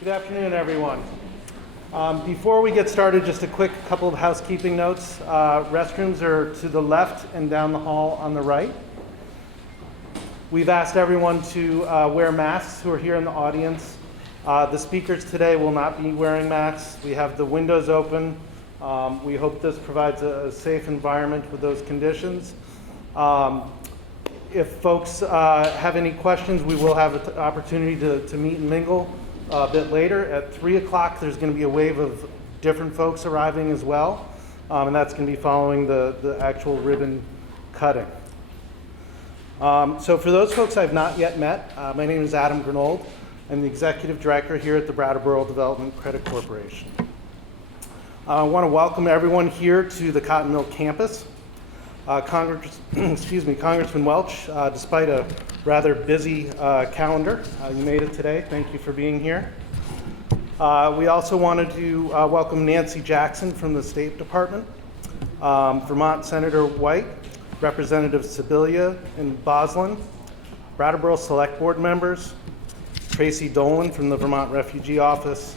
Good afternoon, everyone. Before we get started, just a quick couple of housekeeping notes. Restrooms are to the left and down the hall on the right. We've asked everyone to wear masks who are here in the audience. The speakers today will not be wearing masks. We have the windows open. We hope this provides a safe environment with those conditions. If folks have any questions, we will have an opportunity to meet and mingle a bit later. At 3 o'clock, there's going to be a wave of different folks arriving as well, and that's going to be following the actual ribbon cutting. So for those folks I've not yet met, my name is Adam Grenold. I'm the Executive Director here at the Brattleboro Development Credit Corporation. I want to welcome everyone here to the Cotton Mill campus. Congressman Welch, despite a rather busy calendar, you made it today. Thank you for being here. We also wanted to welcome Nancy Jackson from the State Department, Vermont Senator White, Representative Sibilia and Boslin, Brattleboro Select Board members, Tracy Dolan from the Vermont Refugee Office,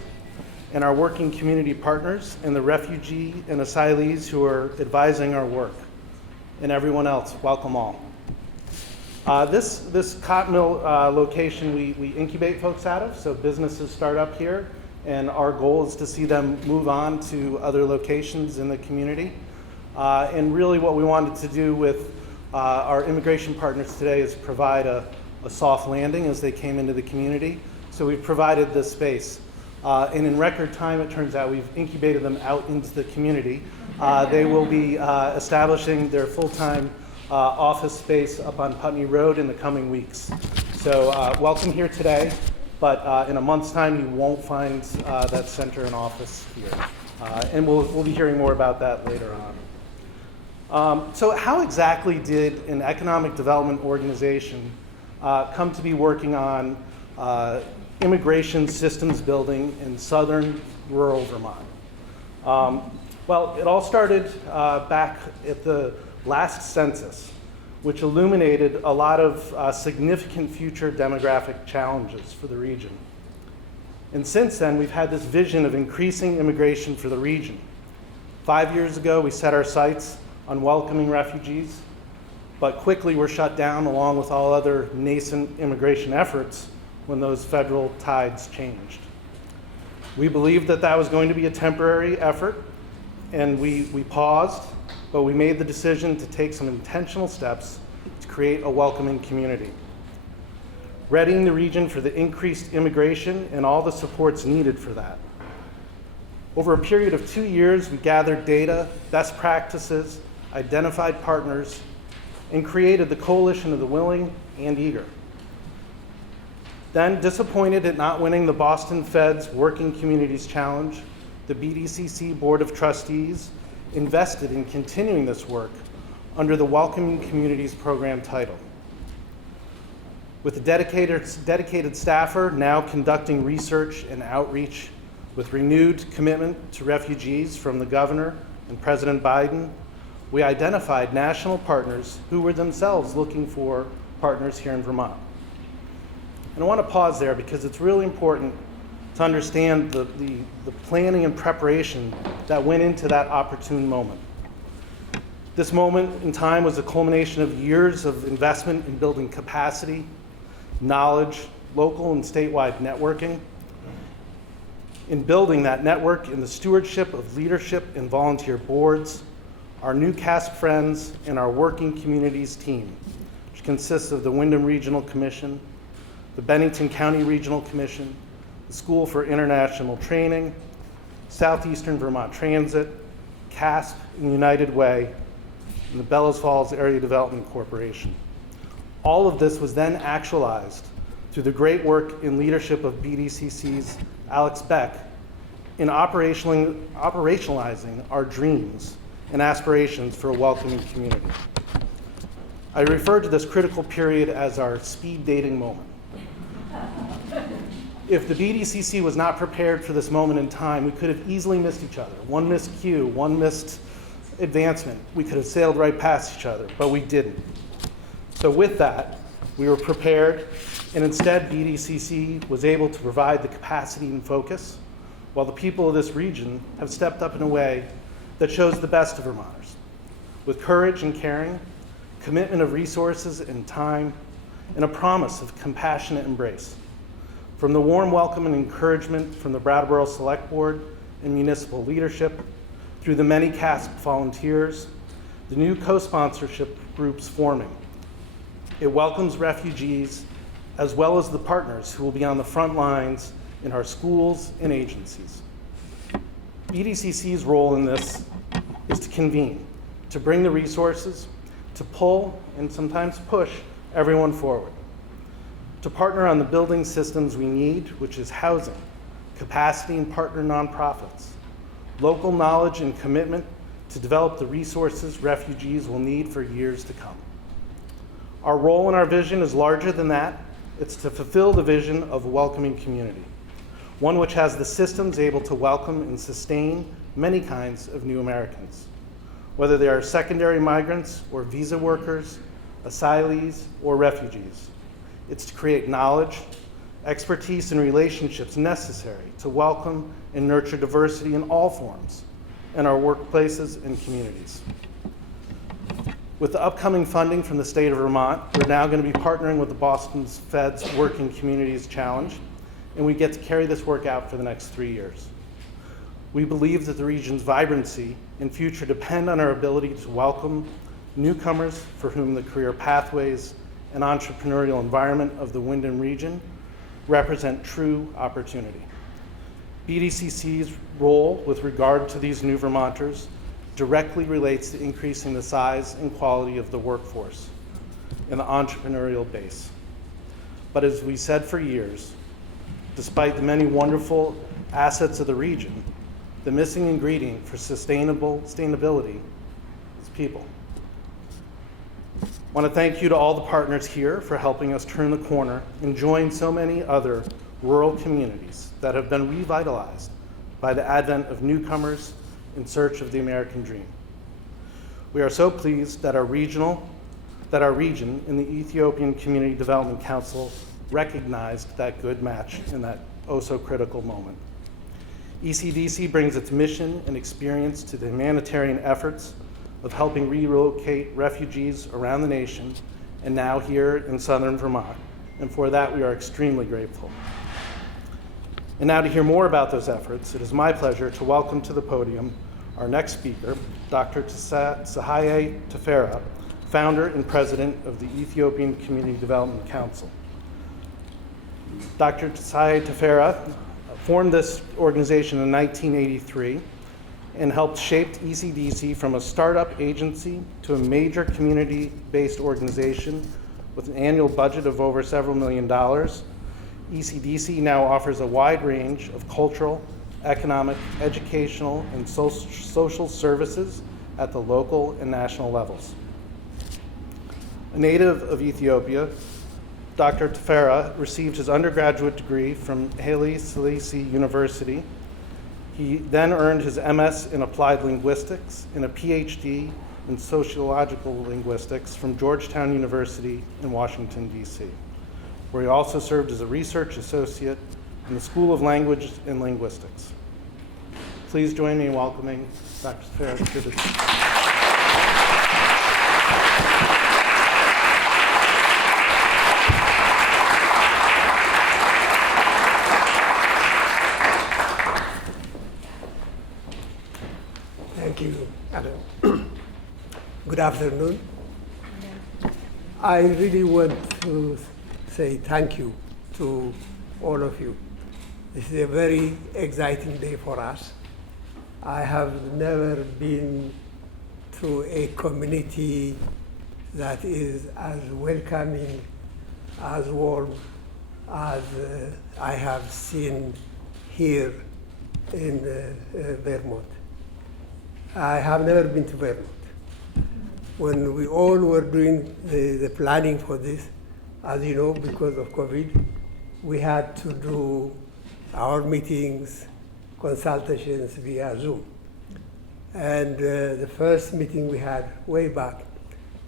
and our working community partners and the refugee and asylees who are advising our work. And everyone else, welcome all. This Cotton Mill location we incubate folks out of, so businesses start up here, and our goal is to see them move on to other locations in the community. And really what we wanted to do with our immigration partners today is provide a soft landing as they came into the community. So we've provided this space. And in record time, it turns out we've incubated them out into the community. They will be establishing their full-time office space up on Putney Road in the coming weeks. So welcome here today, but in a month's time you won't find that center and office here. And we'll be hearing more about that later on. So how exactly did an economic development organization come to be working on immigration systems building in southern rural Vermont? Well, it all started back at the last census, which illuminated a lot of significant future demographic challenges for the region. And since then, we've had this vision of increasing immigration for the region. 5 years ago, we set our sights on welcoming refugees, but quickly were shut down along with all other nascent immigration efforts when those federal tides changed. We believed that that was going to be a temporary effort, and we paused, but we made the decision to take some intentional steps to create a welcoming community, readying the region for the increased immigration and all the supports needed for that. Over a period of 2 years, we gathered data, best practices, identified partners, and created the Coalition of the Willing and Eager. Then, disappointed at not winning the Boston Fed's Working Communities Challenge, the BDCC Board of Trustees invested in continuing this work under the Welcoming Communities Program title. With a dedicated staffer now conducting research and outreach with renewed commitment to refugees from the governor and President Biden, we identified national partners who were themselves looking for partners here in Vermont. And I want to pause there because it's really important to understand the planning and preparation that went into that opportune moment. This moment in time was a culmination of years of investment in building capacity, knowledge, local and statewide networking. In building that network in the stewardship of leadership and volunteer boards, our new CASP friends, and our working communities team, which consists of the Wyndham Regional Commission, the Bennington County Regional Commission, the School for International Training, Southeastern Vermont Transit, CASP and United Way, and the Bellows Falls Area Development Corporation. All of this was then actualized through the great work and leadership of BDCC's Alex Beck in operationalizing our dreams and aspirations for a welcoming community. I refer to this critical period as our speed dating moment. If the BDCC was not prepared for this moment in time, we could have easily missed each other. One missed cue, one missed advancement. We could have sailed right past each other, but we didn't. So with that, we were prepared, And instead, BDCC was able to provide the capacity and focus, while the people of this region have stepped up in a way that shows the best of Vermonters, with courage and caring, commitment of resources and time, and a promise of compassionate embrace. From the warm welcome and encouragement from the Brattleboro Select Board and municipal leadership, through the many CASP volunteers, the new co-sponsorship groups forming. It welcomes refugees as well as the partners who will be on the front lines in our schools and agencies. BDCC's role in this is to convene, to bring the resources, to pull and sometimes push everyone forward, to partner on the building systems we need, which is housing, capacity and partner nonprofits, local knowledge and commitment to develop the resources refugees will need for years to come. Our role and our vision is larger than that. It's to fulfill the vision of a welcoming community, one which has the systems able to welcome and sustain many kinds of new Americans, whether they are secondary migrants or visa workers, asylees, or refugees. It's to create knowledge, expertise, and relationships necessary to welcome and nurture diversity in all forms in our workplaces and communities. With the upcoming funding from the state of Vermont, we're now going to be partnering with the Boston Fed's Working Communities Challenge, and we get to carry this work out for the next 3 years. We believe that the region's vibrancy and future depend on our ability to welcome newcomers for whom the career pathways and entrepreneurial environment of the Wyndham region represent true opportunity. BDCC's role with regard to these new Vermonters directly relates to increasing the size and quality of the workforce and the entrepreneurial base. But as we said for years, despite the many wonderful assets of the region, the missing ingredient for sustainability is people. I want to thank you to all the partners here for helping us turn the corner and join so many other rural communities that have been revitalized by the advent of newcomers in search of the American dream. We are so pleased that our region in the Ethiopian Community Development Council recognized that good match in that oh so critical moment. ECDC brings its mission and experience to the humanitarian efforts of helping relocate refugees around the nation and now here in southern Vermont, and for that we are extremely grateful. And now to hear more about those efforts, it is my pleasure to welcome to the podium our next speaker, Dr. Tsahaye Tefera, founder and president of the Ethiopian Community Development Council. Dr. Tsahaye Tefera formed this organization in 1983 and helped shape ECDC from a startup agency to a major community-based organization with an annual budget of over several $million. ECDC now offers a wide range of cultural, economic, educational, and social services at the local and national levels. A native of Ethiopia, Dr. Tefera received his undergraduate degree from Haile Selassie University. He then earned his MS in Applied Linguistics and a PhD in Sociological Linguistics from Georgetown University in Washington, D.C., where he also served as a research associate in the School of Language and Linguistics. Please join me in welcoming Dr. Tefera to the Thank you, Adam. Good afternoon. I really want to say thank you to all of you. This is a very exciting day for us. I have never been to a community that is as welcoming, as warm as I have seen here in Vermont. I have never been to Vermont. When we all were doing the planning for this, as you know, because of COVID, we had to do our meetings, consultations via Zoom. And the first meeting we had way back,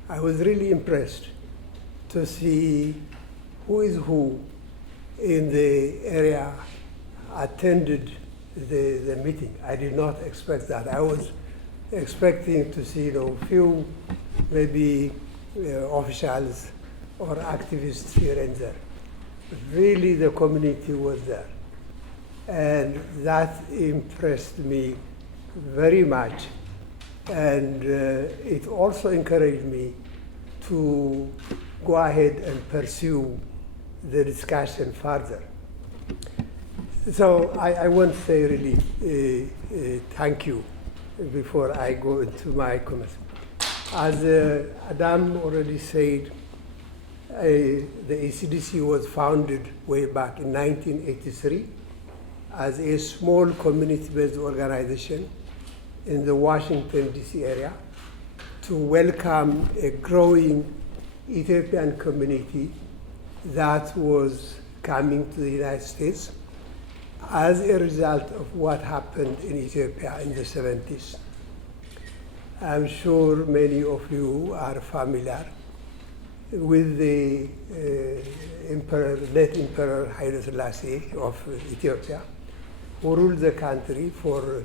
I was really impressed to see who is who in the area attended the meeting. I did not expect that. I was expecting to see few maybe officials or activists here and there. But really the community was there. And that impressed me very much. And it also encouraged me to go ahead and pursue the discussion further. So I want to say really thank you before I go into my comments. As Adam already said, the ACDC was founded way back in 1983 as a small community-based organization in the Washington, D.C. area to welcome a growing Ethiopian community that was coming to the United States as a result of what happened in Ethiopia in the 70s. I'm sure many of you are familiar with the late Emperor Haile Selassie of Ethiopia, who ruled the country for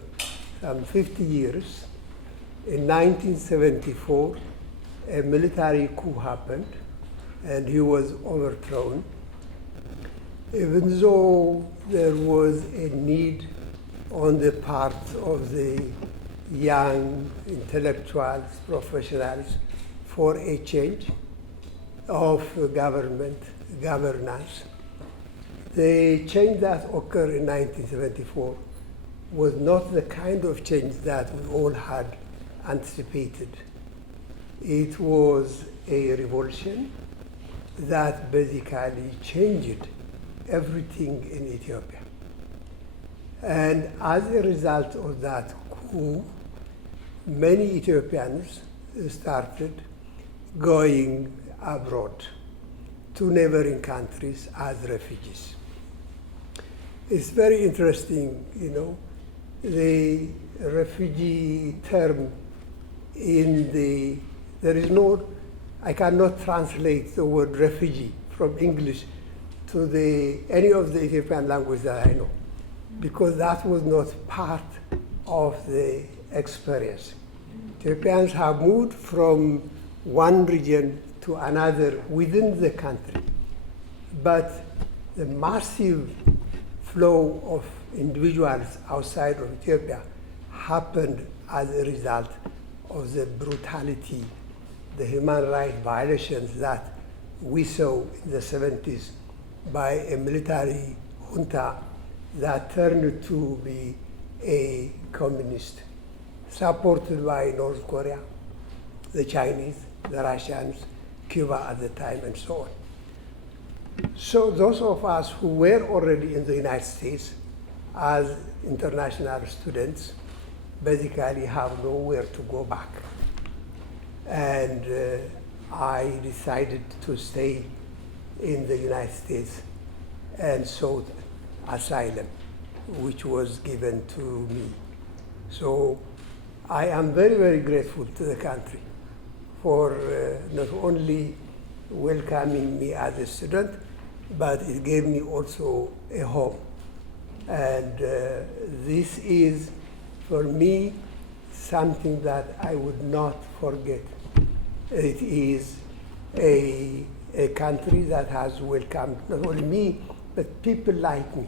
some 50 years. In 1974, a military coup happened, and he was overthrown. Even though there was a need on the part of the young intellectuals, professionals, for a change of governance. The change that occurred in 1974 was not the kind of change that we all had anticipated. It was a revolution that basically changed everything in Ethiopia. And as a result of that coup, many Ethiopians started going abroad to neighboring countries as refugees. It's very interesting, the refugee term I cannot translate the word refugee from English to any of the Ethiopian language that I know, because that was not part of the experience. Ethiopians have moved from one region to another within the country, but the massive flow of individuals outside of Ethiopia happened as a result of the brutality, the human rights violations that we saw in the 70s by a military junta that turned to be a communist, supported by North Korea, the Chinese, the Russians, Cuba at the time, and so on. So those of us who were already in the United States as international students basically have nowhere to go back. And I decided to stay in the United States and sought asylum, which was given to me. So I am very, very grateful to the country for not only welcoming me as a student, but it gave me also a home. And this is, for me, something that I would not forget. It is a country that has welcomed not only me, but people like me.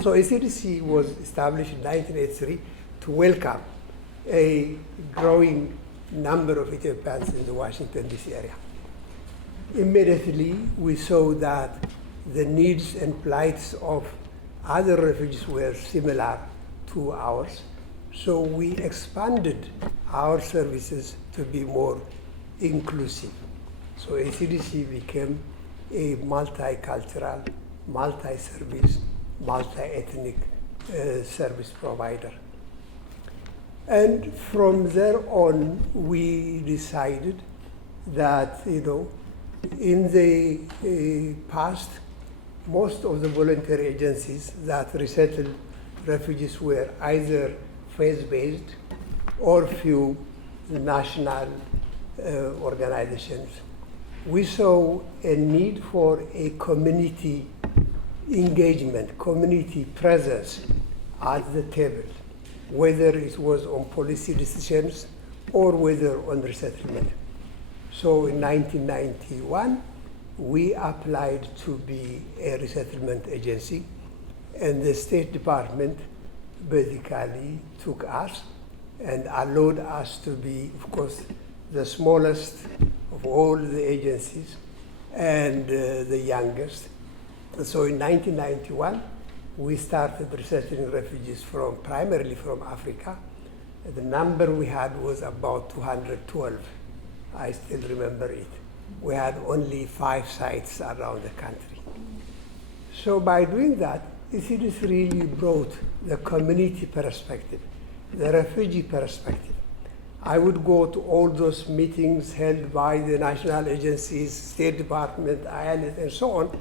So ACDC was established in 1983 to welcome a growing number of Ethiopians in the Washington, D.C. area. Immediately, we saw that the needs and plights of other refugees were similar to ours. So we expanded our services to be more inclusive. So ACDC became a multicultural, multi-service, multi-ethnic service provider. And from there on, we decided that, in the past, most of the voluntary agencies that resettled refugees were either faith-based or few national organizations. we saw a need for a community engagement, community presence at the table, whether it was on policy decisions or whether on resettlement. So in 1991, we applied to be a resettlement agency, and the State Department basically took us and allowed us to be, of course, the smallest of all the agencies and the youngest. So in 1991, we started resettling refugees primarily from Africa. The number we had was about 212. I still remember it. We had only 5 sites around the country. So by doing that, ECDC really brought the community perspective, the refugee perspective. I would go to all those meetings held by the national agencies, State Department, ILS, and so on,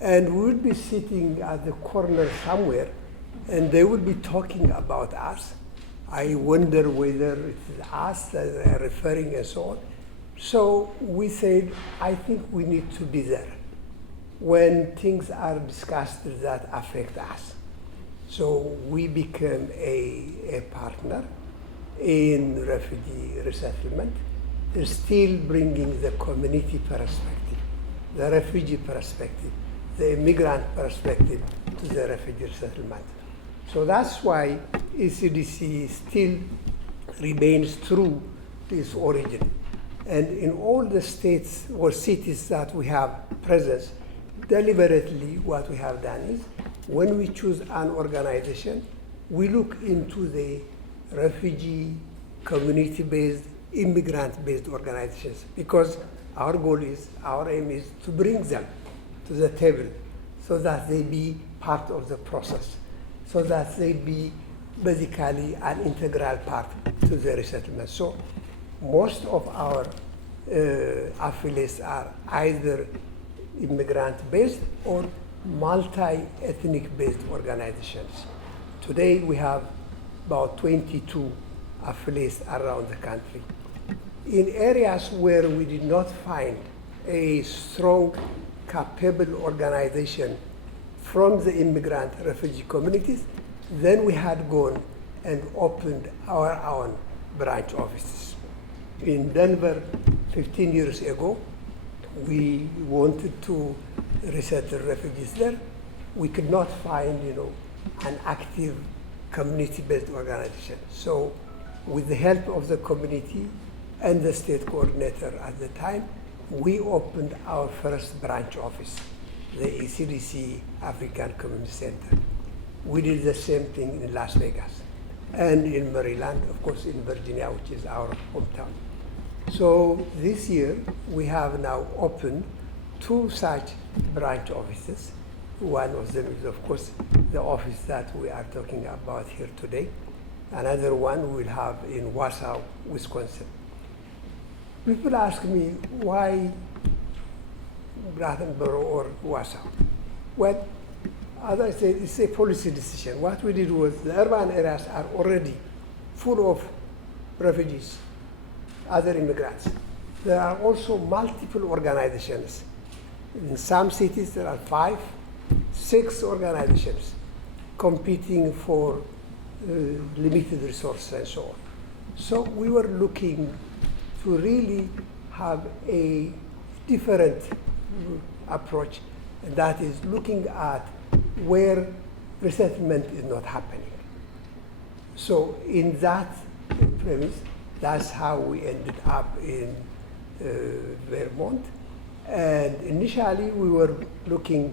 and we would be sitting at the corner somewhere, and they would be talking about us. I wonder whether it's us that they're referring and so on. So we said, I think we need to be there when things are discussed that affect us. So we became a partner in refugee resettlement, still bringing the community perspective, the refugee perspective, the immigrant perspective to the refugee resettlement. So that's why ECDC still remains true to its origin. And in all the states or cities that we have presence, deliberately what we have done is, when we choose an organization, we look into the refugee, community-based, immigrant-based organizations, because our goal is, our aim is to bring them to the table so that they be part of the process, so that they be basically an integral part to the resettlement. So most of our affiliates are either immigrant-based or multi-ethnic based organizations. Today we have about 22 affiliates around the country. In areas where we did not find a strong, capable organization from the immigrant refugee communities, then we had gone and opened our own branch offices. In Denver, 15 years ago, we wanted to resettle refugees there. We could not find, an active community-based organization. So with the help of the community and the state coordinator at the time, we opened our first branch office, the ECDC African Community Center. We did the same thing in Las Vegas and in Maryland, of course in Virginia, which is our hometown. So this year, we have now opened 2 such branch offices. One of them is, of course, the office that we are talking about here today. Another one we'll have in Warsaw, Wisconsin. People ask me, why Brattleboro or Warsaw? Well, as I said, it's a policy decision. What we did was, the urban areas are already full of refugees, other immigrants. There are also multiple organizations. In some cities, there are 5, 6 organizations competing for limited resources and so on. So we were looking to really have a different approach, and that is looking at where resettlement is not happening. So in that premise, that's how we ended up in Vermont. And initially we were looking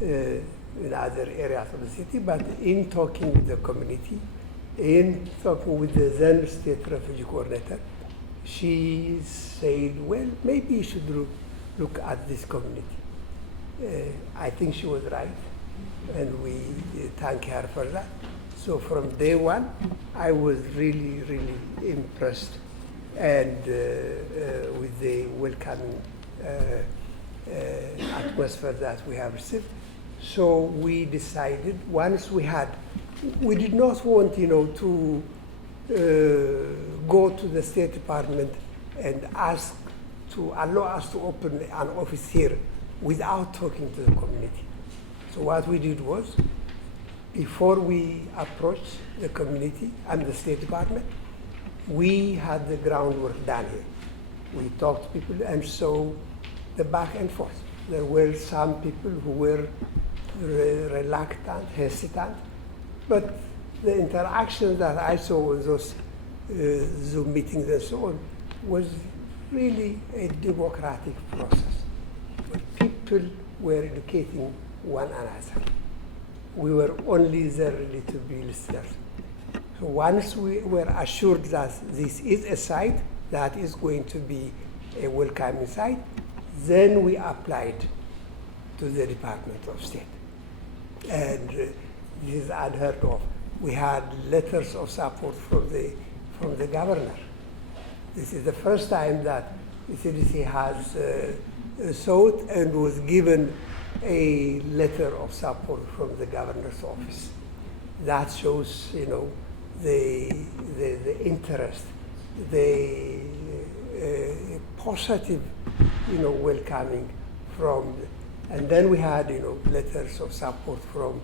in other areas of the city, but in talking with the community, in talking with the then state refugee coordinator, she said, well, maybe you should look at this community. I think she was right, and we thank her for that. So from day one, I was really, really impressed and with the welcoming atmosphere that we have received. So we decided, once we did not want, to go to the State Department and ask to allow us to open an office here without talking to the community. So what we did was, before we approached the community and the State Department, we had the groundwork done here. We talked to people and saw the back and forth. There were some people who were reluctant, hesitant, but the interaction that I saw in those Zoom meetings and so on was really a democratic process. People were educating one another. We were only there really to be listeners. So once we were assured that this is a site that is going to be a welcoming site, then we applied to the Department of State. And this is unheard of. We had letters of support from the governor. This is the first time that the CDC has sought and was given a letter of support from the governor's office. That shows, the interest, the positive, welcoming from. And then we had, letters of support from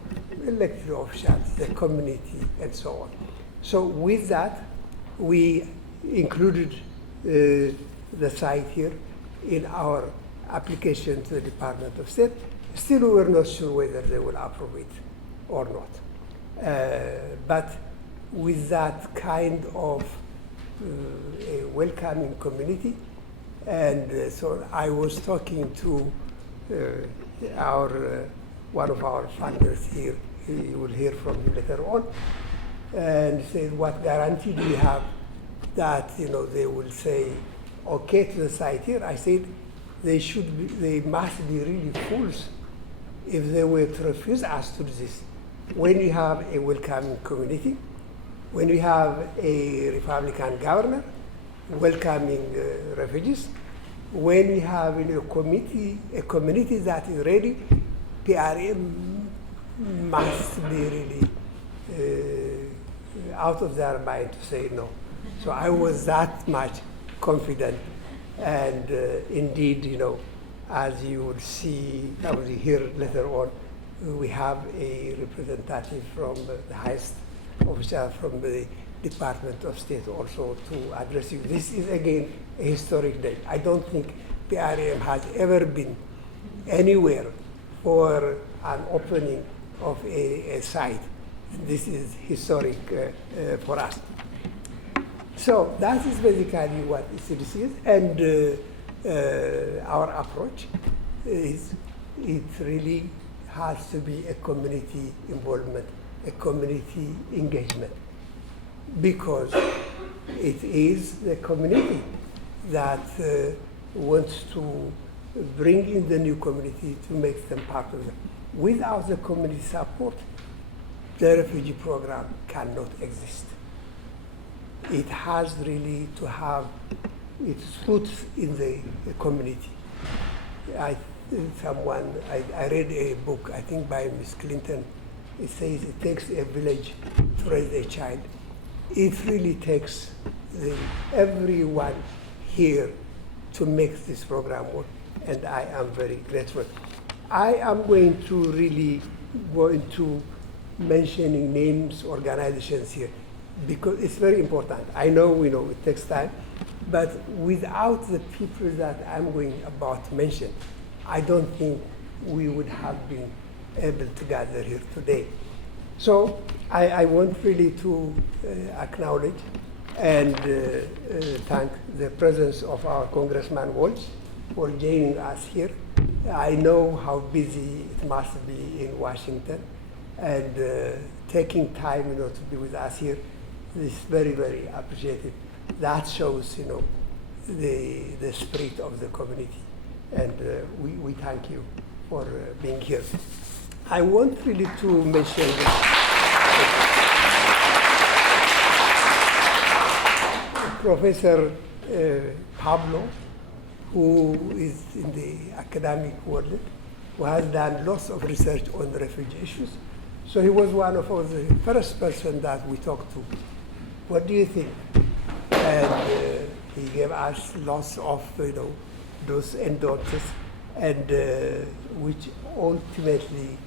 elected officials, the community, and so on. So with that, we included the site here in our application to the Department of State. Still, we were not sure whether they will approve it or not. But with that kind of a welcoming community, and so I was talking to one of our funders here. You will hear from him later on, and said, "What guarantee do you have that they will say okay to the site here?" I said, they must be really fools if they were to refuse us to do this. When you have a welcoming community, when you have a Republican governor welcoming refugees, when we have a community that is ready, PRM must be really out of their mind to say no. So I was that much confident, and indeed, as you will see, I will hear later on, we have a representative from the highest official from the Department of State also to address you. This is again a historic day. I don't think PRM has ever been anywhere for an opening of a site. This is historic for us. So that is basically what CDC is, and our approach is it really has to be a community involvement, a community engagement, because it is the community that wants to bring in the new community to make them part of it. Without the community support, the refugee program cannot exist. It has really to have its roots in the community. I read a book, I think by Miss Clinton. It says it takes a village to raise a child. It really takes everyone here to make this program work, and I am very grateful. I am going to really go into mentioning names, organizations here, because it's very important. I know, it takes time, but without the people that I'm going about to mention, I don't think we would have been able to gather here today. So I want really to acknowledge and thank the presence of our Congressman Welch for joining us here. I know how busy it must be in Washington, and taking time, to be with us here is very, very appreciated. That shows, the spirit of the community, and we thank you for being here. I want really to mention Professor Pablo, who is in the academic world, who has done lots of research on refugee issues. So he was one of the first person that we talked to. What do you think? And he gave us lots of do's and don'ts, and which ultimately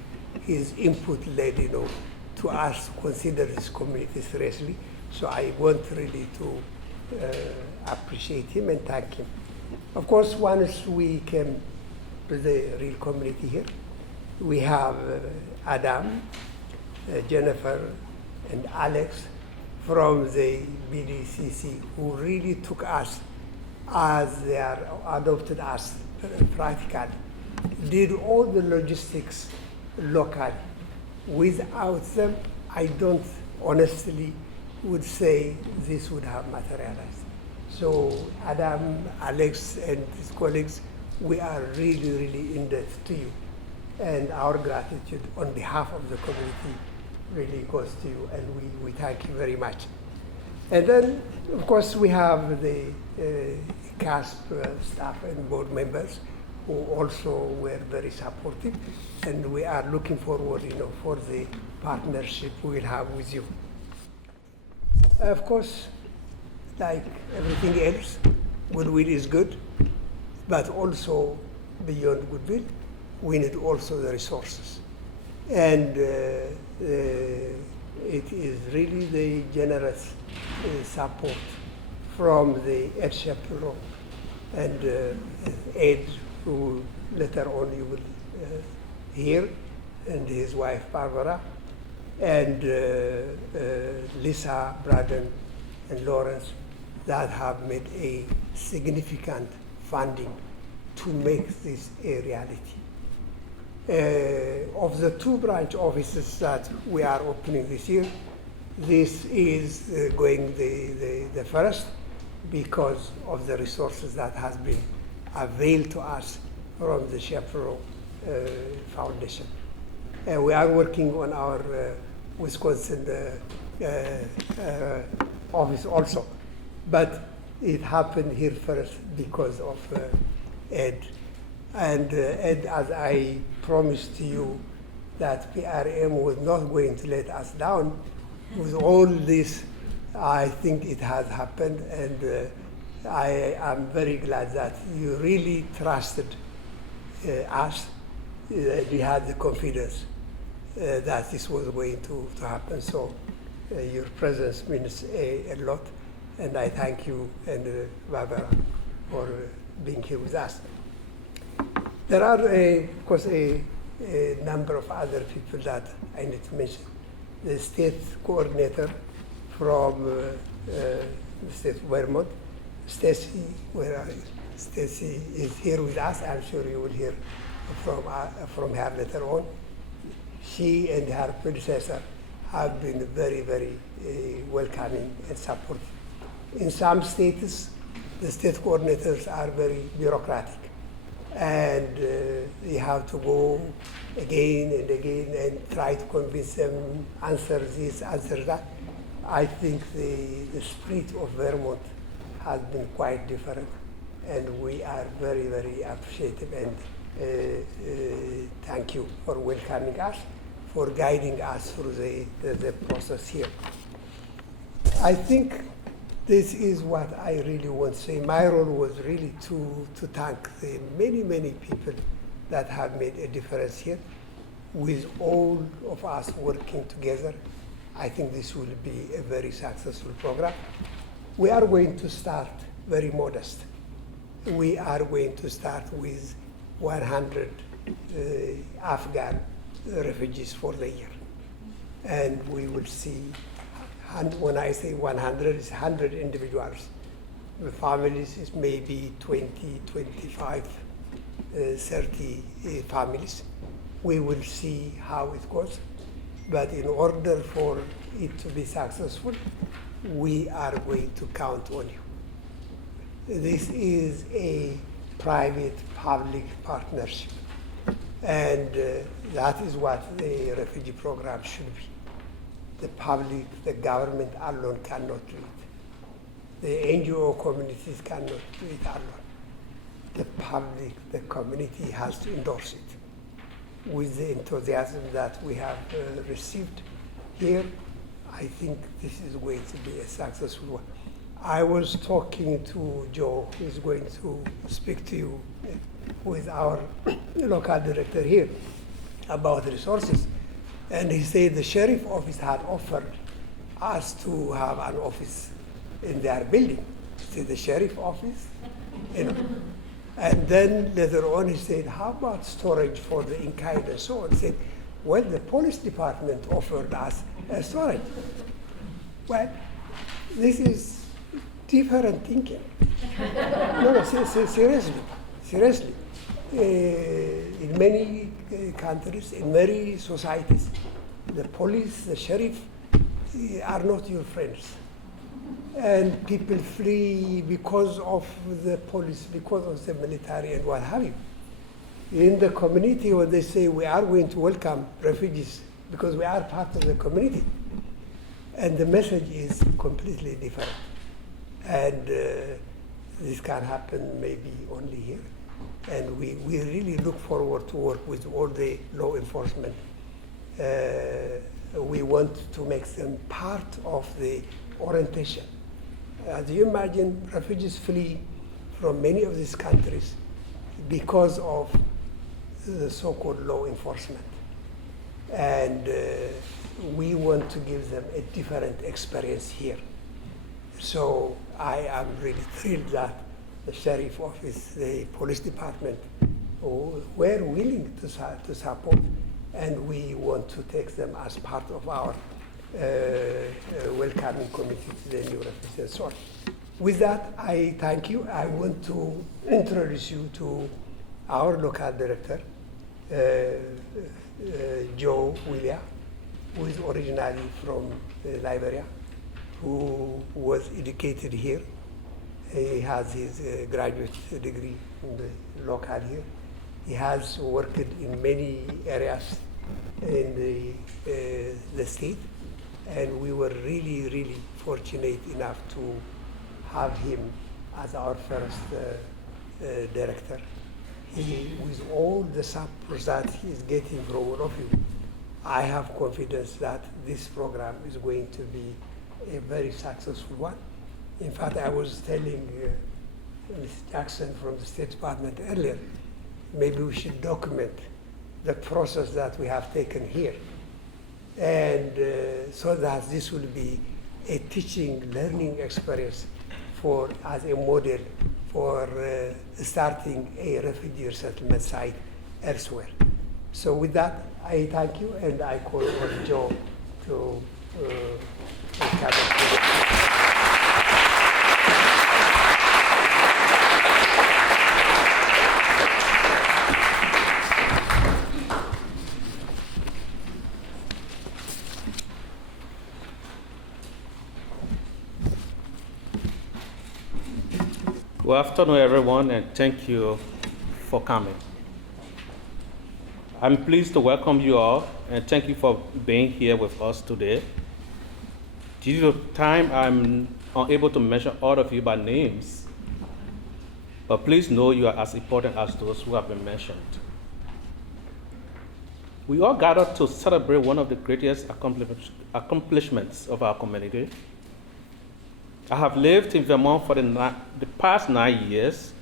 his input led, to us to consider this community seriously. So I want really to appreciate him and thank him. Of course, once we came to the real community here, we have Adam, Jennifer, and Alex from the BDCC who really took us as they are adopted us practically, did all the logistics locally. Without them, I don't honestly would say this would have materialized. So Adam, Alex, and his colleagues, we are really, really in debt to you. And our gratitude on behalf of the community really goes to you, and we thank you very much. And then, of course, we have the CASP staff and board members who also were very supportive, and we are looking forward, for the partnership we will have with you. Of course, like everything else, goodwill is good, but also beyond goodwill, we need also the resources. And it is really the generous support from the Ed Shapiro and Ed, who later on you will hear, and his wife Barbara, and Lisa, Braden, and Lawrence, that have made a significant funding to make this a reality. Of the 2 branch offices that we are opening this year, this is going the first because of the resources that has been availed to us from the Shapiro Foundation. And we are working on our Wisconsin office also. But it happened here first because of Ed. And Ed, as I promised to you, that PRM was not going to let us down. With all this, I think it has happened, and I am very glad that you really trusted us. We had the confidence that this was going to happen. So your presence means a lot, and I thank you and Barbara for being here with us. There are, of course, a number of other people that I need to mention. The state coordinator from the state of Vermont, Stacy, where are you? Stacy is here with us. I'm sure you will hear from her later on. She and her predecessor have been very, very welcoming and supportive. In some states, the state coordinators are very bureaucratic, and you have to go again and again and try to convince them, answer this, answer that. I think the spirit of Vermont has been quite different, and we are very, very appreciative, and thank you for welcoming us, for guiding us through the process here. I think this is what I really want to say. My role was really to thank the many, many people that have made a difference here. With all of us working together, I think this will be a very successful program. We are going to start very modest. We are going to start with 100 Afghan refugees for the year. And we will see, when I say 100, it's 100 individuals. The families is maybe 20, 25, 30 families. We will see how it goes. But in order for it to be successful, we are going to count on you. This is a private-public partnership. And that is what the refugee program should be. The public, the government alone cannot do it. The NGO communities cannot do it alone. The public, the community has to endorse it. With the enthusiasm that we have received here, I think this is going to be a successful one. I was talking to Joe, who's going to speak to you, who is our local director here, about resources. And he said the sheriff office had offered us to have an office in their building. See the sheriff office, you know. And then later on he said, how about storage for the in-kind and so on? He said, well, the police department offered us a storage. Well, this is different thinking. No, seriously. In many countries, in many societies, the police, the sheriff are not your friends. And people flee because of the police, because of the military and what have you. In the community, when they say we are going to welcome refugees because we are part of the community, and the message is completely different. And this can happen maybe only here. And we really look forward to work with all the law enforcement. We want to make them part of the orientation. Do you imagine refugees flee from many of these countries because of the so-called law enforcement? And we want to give them a different experience here. So I am really thrilled that the sheriff office, the police department, were willing to support, and we want to take them as part of our welcoming committee to the new refugees and so on. With that, I thank you. I want to introduce you to our local director, Joe Willia, who is originally from Liberia, who was educated here. He has his graduate degree in the local here. He has worked in many areas in the state, and we were really, really fortunate enough to have him as our first director. With all the support that he is getting from all of you, I have confidence that this program is going to be a very successful one. In fact, I was telling Ms. Jackson from the State Department earlier, maybe we should document the process that we have taken here. And so that this will be a teaching, learning experience as a model for starting a refugee resettlement site elsewhere. So with that, I thank you, and I call on Joe to cover. Good afternoon, everyone, and thank you for coming. I'm pleased to welcome you all, and thank you for being here with us today. Due to time, I'm unable to mention all of you by names, but please know you are as important as those who have been mentioned. We all gathered to celebrate one of the greatest accomplishments of our community. I have lived in Vermont for the past 9 years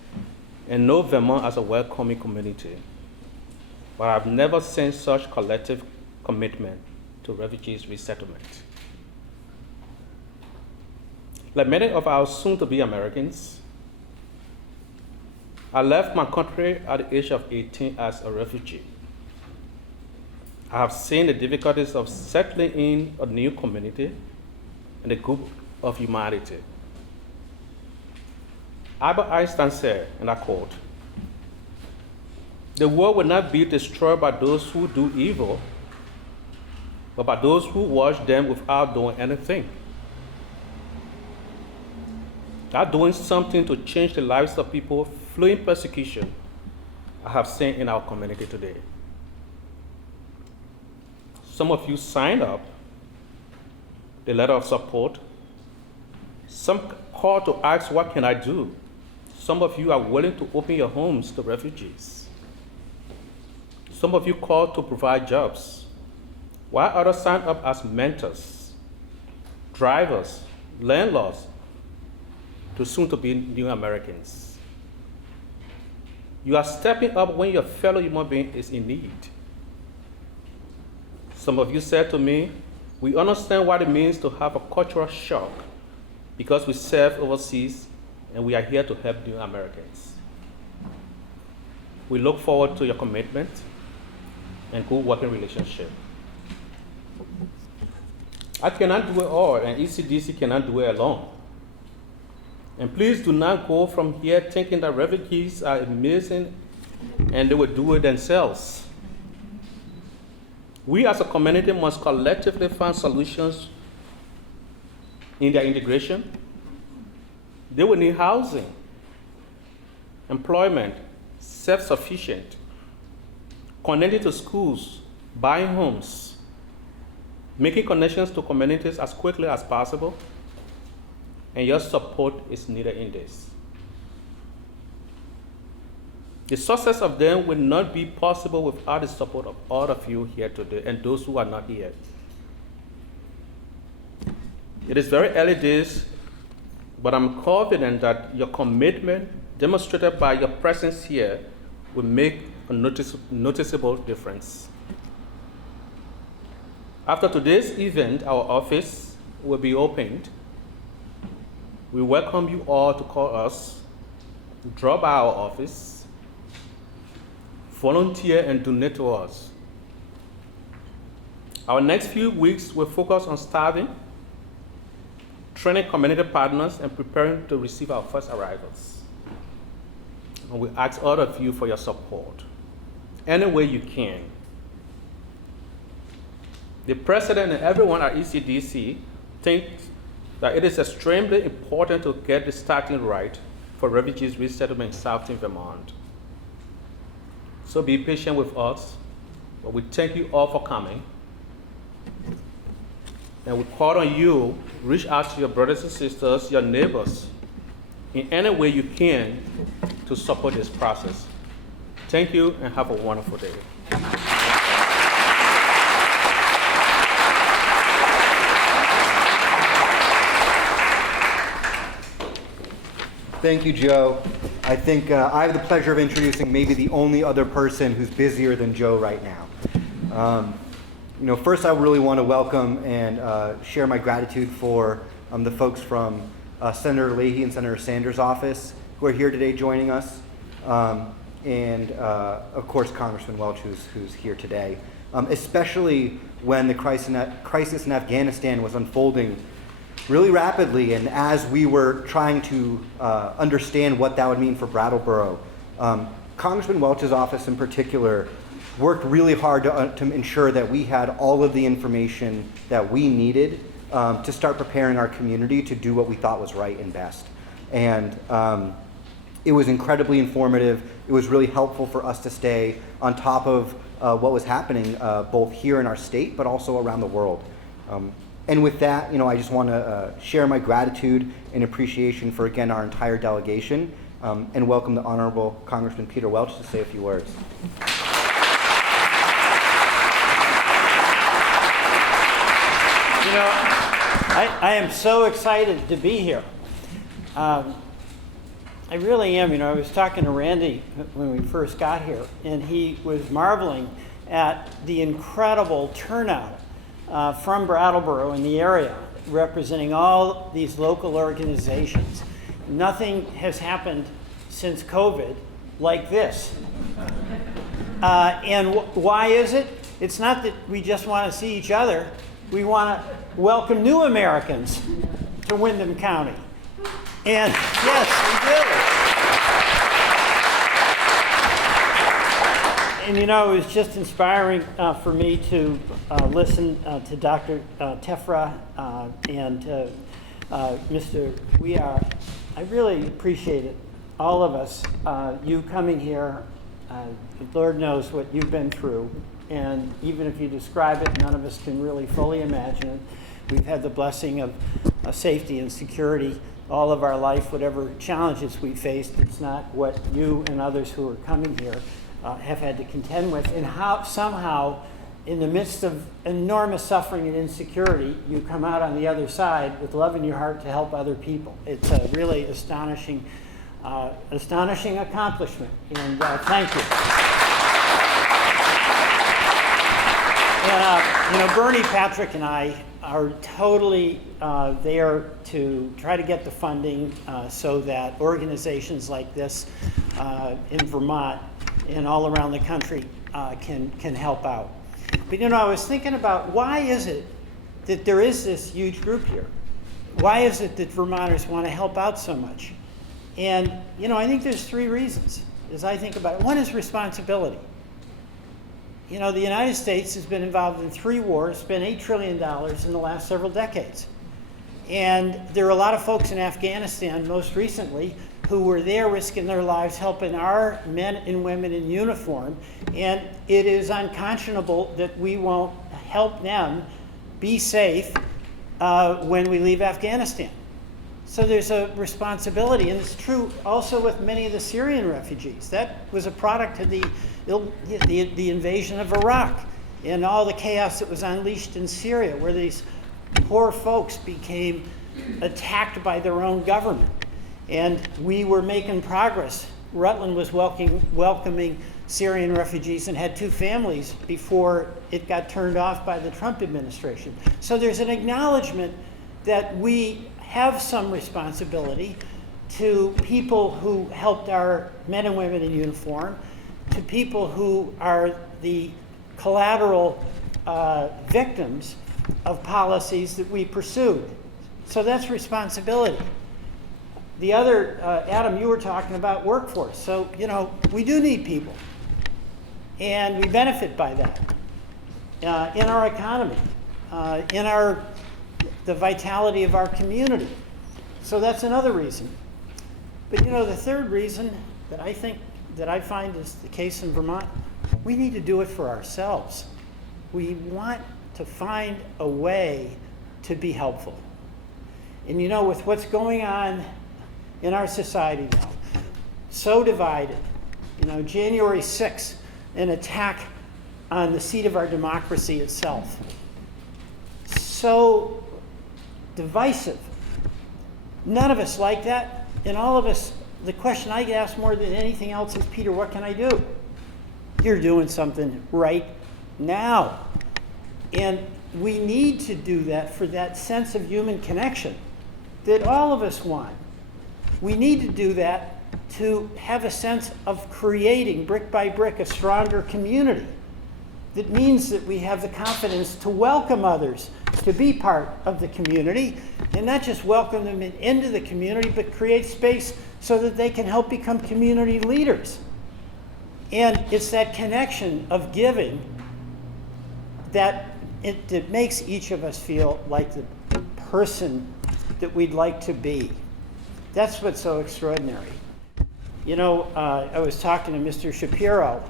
and know Vermont as a welcoming community, but I've never seen such collective commitment to refugees resettlement. Like many of our soon-to-be Americans, I left my country at the age of 18 as a refugee. I have seen the difficulties of settling in a new community and a group of humanity. Albert Einstein said, and I quote, "The world will not be destroyed by those who do evil, but by those who watch them without doing anything." Not doing something to change the lives of people fleeing persecution I have seen in our community today. Some of you signed up the letter of support. Some call to ask, what can I do? Some of you are willing to open your homes to refugees. Some of you call to provide jobs, while others sign up as mentors, drivers, landlords, to soon-to-be new Americans. You are stepping up when your fellow human being is in need. Some of you said to me, we understand what it means to have a cultural shock because we serve overseas and we are here to help new Americans. We look forward to your commitment and good working relationship. I cannot do it all, and ECDC cannot do it alone. And please do not go from here thinking that refugees are amazing and they will do it themselves. We as a community must collectively find solutions in their integration. They will need housing, employment, self-sufficient, connected to schools, buying homes, making connections to communities as quickly as possible, and your support is needed in this. The success of them will not be possible without the support of all of you here today and those who are not here. It is very early days, but I'm confident that your commitment demonstrated by your presence here will make a noticeable difference. After today's event, our office will be opened. We welcome you all to call us, drop by our office, volunteer and donate to us. Our next few weeks will focus on staffing, training community partners, and preparing to receive our first arrivals. And we ask all of you for your support, any way you can. The President and everyone at ECDC thinks that it is extremely important to get the starting right for refugees resettlement in Southern Vermont. So be patient with us, but we thank you all for coming. And we call on you, reach out to your brothers and sisters, your neighbors, in any way you can to support this process. Thank you and have a wonderful day. Thank you, Joe. I think I have the pleasure of introducing maybe the only other person who's busier than Joe right now. First I really want to welcome and share my gratitude for the folks from Senator Leahy and Senator Sanders' office who are here today joining us, and of course Congressman Welch who's here today, especially when the crisis in Afghanistan was unfolding really rapidly, and as we were trying to understand what that would mean for Brattleboro, Congressman Welch's office in particular worked really hard to ensure that we had all of the information that we needed to start preparing our community to do what we thought was right and best. And it was incredibly informative. It was really helpful for us to stay on top of what was happening both here in our state, but also around the world. And with that, I just want to share my gratitude and appreciation for, again, our entire delegation, and welcome the Honorable Congressman Peter Welch to say a few words. I am so excited to be here. I really am. I was talking to Randy when we first got here, and he was marveling at the incredible turnout from Brattleboro in the area, representing all these local organizations. Nothing has happened since COVID like this. And why is it? It's not that we just want to see each other. We want to welcome new Americans to Windham County. And yes, we do. And it was just inspiring for me to listen to Dr. Tefra and to Mr. Weir. I really appreciate it, all of us, you coming here. Lord knows what you've been through. And even if you describe it, none of us can really fully imagine it. We've had the blessing of safety and security all of our life, whatever challenges we faced. It's not what you and others who are coming here have had to contend with. And how somehow in the midst of enormous suffering and insecurity, you come out on the other side with love in your heart to help other people. It's a really astonishing accomplishment, and thank you. And Bernie, Patrick, and I are totally there to try to get the funding so that organizations like this in Vermont and all around the country can help out. But I was thinking about, why is it that there is this huge group here? Why is it that Vermonters want to help out so much? And I think there's three reasons as I think about it. One is responsibility. The United States has been involved in 3 wars, spent $8 trillion in the last several decades. And there are a lot of folks in Afghanistan, most recently, who were there risking their lives helping our men and women in uniform. And it is unconscionable that we won't help them be safe when we leave Afghanistan. So there's a responsibility, and it's true also with many of the Syrian refugees. That was a product of the invasion of Iraq and all the chaos that was unleashed in Syria, where these poor folks became attacked by their own government. And we were making progress. Rutland was welcoming Syrian refugees and had 2 families before it got turned off by the Trump administration. So there's an acknowledgement that we have some responsibility to people who helped our men and women in uniform, to people who are the collateral victims of policies that we pursued. So that's responsibility. The other, Adam, you were talking about workforce. So, we do need people. And we benefit by that in our economy, in the vitality of our community. So that's another reason. But the third reason that I find is the case in Vermont, we need to do it for ourselves. We want to find a way to be helpful. And with what's going on in our society now, so divided, January 6th, an attack on the seat of our democracy itself, so divisive. None of us like that, and all of us, the question I get asked more than anything else is, Peter, what can I do? You're doing something right now. And we need to do that for that sense of human connection that all of us want. We need to do that to have a sense of creating, brick by brick, a stronger community. That means that we have the confidence to welcome others to be part of the community, and not just welcome them into the community, but create space so that they can help become community leaders. And it's that connection of giving that it makes each of us feel like the person that we'd like to be. That's what's so extraordinary. I was talking to Mr. Shapiro,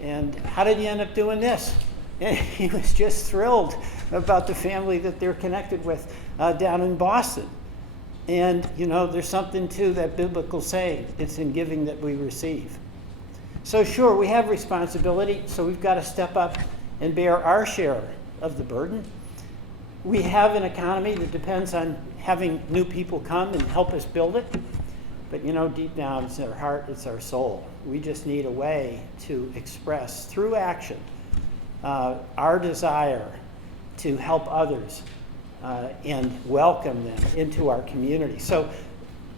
and how did you end up doing this? And he was just thrilled about the family that they're connected with down in Boston. And, there's something to that biblical saying, it's in giving that we receive. So sure, we have responsibility, so we've got to step up and bear our share of the burden. We have an economy that depends on having new people come and help us build it. But deep down, it's our heart, it's our soul. We just need a way to express through action our desire to help others and welcome them into our community. So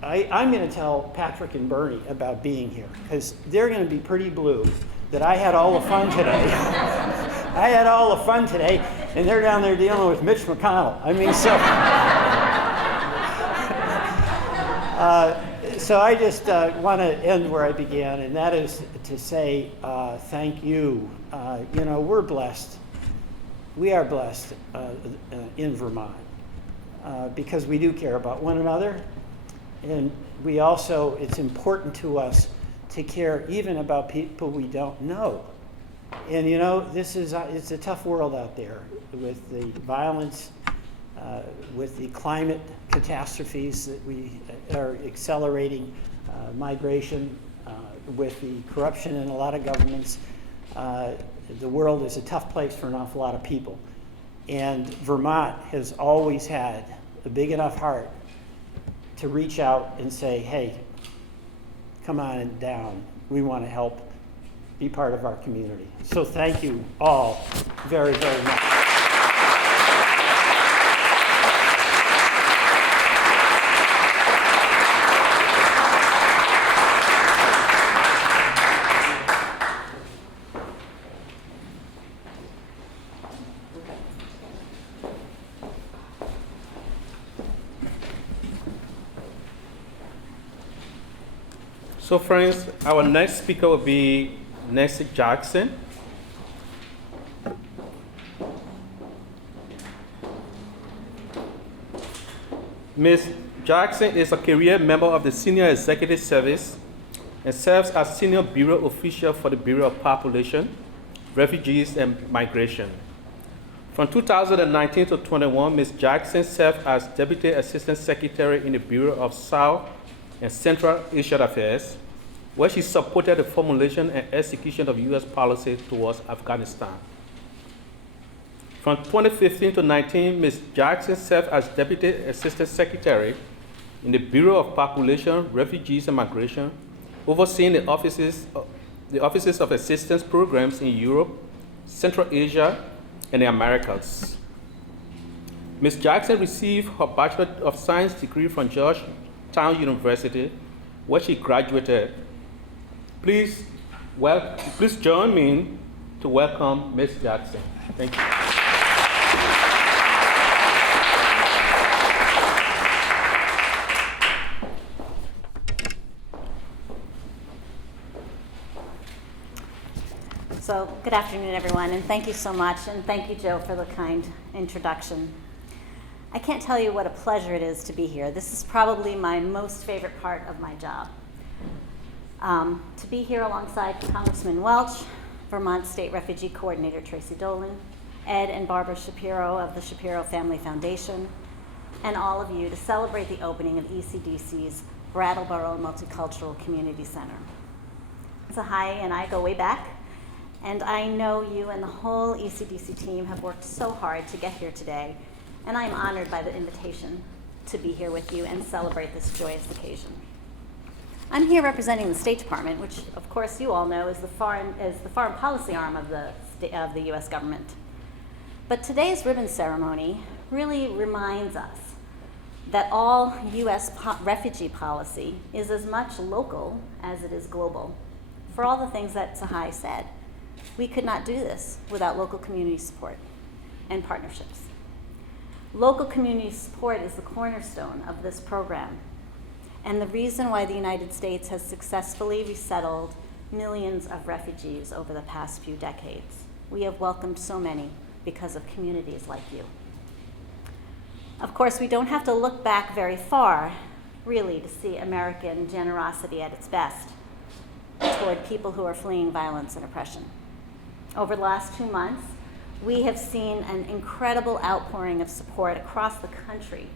I'm going to tell Patrick and Bernie about being here, because they're going to be pretty blue that I had all the fun today. I had all the fun today, and they're down there dealing with Mitch McConnell. So I just want to end where I began, and that is to say thank you. We're blessed. We are blessed in Vermont because we do care about one another, and we also, it's important to us to care even about people we don't know. And it's a tough world out there with the violence, with the climate catastrophes that we are accelerating, migration, with the corruption in a lot of governments. the world is a tough place for an awful lot of people. And Vermont has always had a big enough heart to reach out and say, hey, come on down. We want to help be part of our community. So thank you all very, very much. So friends, our next speaker will be Nancy Jackson. Ms. Jackson is a career member of the Senior Executive Service and serves as Senior Bureau Official for the Bureau of Population, Refugees, and Migration. From 2019 to 21, Ms. Jackson served as Deputy Assistant Secretary in the Bureau of South and Central Asian Affairs, where she supported the formulation and execution of U.S. policy towards Afghanistan. From 2015 to 19, Ms. Jackson served as Deputy Assistant Secretary in the Bureau of Population, Refugees, and Migration, overseeing the offices of assistance programs in Europe, Central Asia, and the Americas. Ms. Jackson received her Bachelor of Science degree from Georgetown University, where she graduated. Please join me to welcome Ms. Jackson. Thank you. So, good afternoon, everyone, and thank you so much, and thank you, Joe, for the kind introduction. I can't tell you what a pleasure it is to be here. This is probably my most favorite part of my job. To be here alongside Congressman Welch, Vermont State Refugee Coordinator Tracy Dolan, Ed and Barbara Shapiro of the Shapiro Family Foundation, and all of you to celebrate the opening of ECDC's Brattleboro Multicultural Community Center. Sahai and I go way back, and I know you and the whole ECDC team have worked so hard to get here today, and I'm honored by the invitation to be here with you and celebrate this joyous occasion. I'm here representing the State Department, which of course you all know is the foreign policy arm of the U.S. government. But today's ribbon ceremony really reminds us that all U.S. refugee policy is as much local as it is global. For all the things that Sahai said, we could not do this without local community support and partnerships. Local community support is the cornerstone of this program, and the reason why the United States has successfully resettled millions of refugees over the past few decades. We have welcomed so many because of communities like you. Of course, we don't have to look back very far, really, to see American generosity at its best toward people who are fleeing violence and oppression. Over the last 2 months, we have seen an incredible outpouring of support across the country,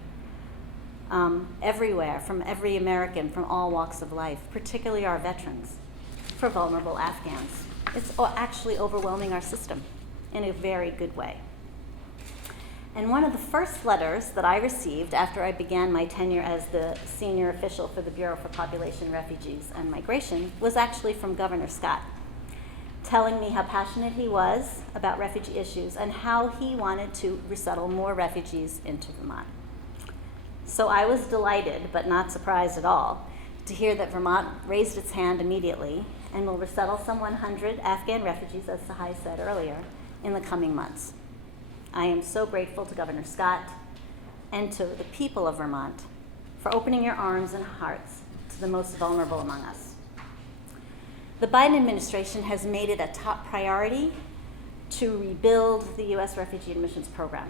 everywhere, from every American, from all walks of life, particularly our veterans, for vulnerable Afghans. It's actually overwhelming our system in a very good way. And one of the first letters that I received after I began my tenure as the senior official for the Bureau for Population, Refugees, and Migration was actually from Governor Scott, telling me how passionate he was about refugee issues and how he wanted to resettle more refugees into Vermont. So I was delighted, but not surprised at all, to hear that Vermont raised its hand immediately and will resettle some 100 Afghan refugees, as Sahai said earlier, in the coming months. I am so grateful to Governor Scott and to the people of Vermont for opening your arms and hearts to the most vulnerable among us. The Biden administration has made it a top priority to rebuild the U.S. Refugee Admissions Program.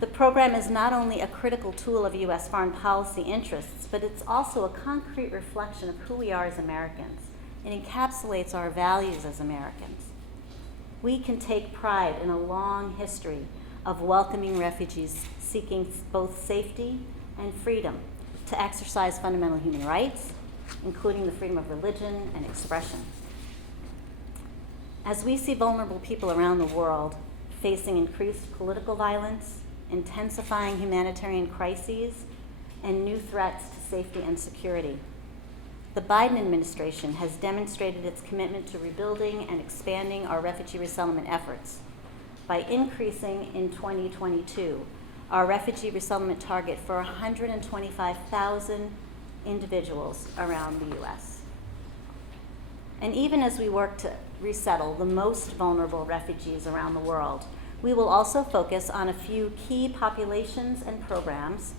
The program is not only a critical tool of U.S. foreign policy interests, but it's also a concrete reflection of who we are as Americans. It encapsulates our values as Americans. We can take pride in a long history of welcoming refugees seeking both safety and freedom to exercise fundamental human rights, including the freedom of religion and expression. As we see vulnerable people around the world facing increased political violence, intensifying humanitarian crises, and new threats to safety and security, the Biden administration has demonstrated its commitment to rebuilding and expanding our refugee resettlement efforts by increasing in 2022 our refugee resettlement target for 125,000 individuals around the U.S. And even as we work to resettle the most vulnerable refugees around the world, we will also focus on a few key populations and programs,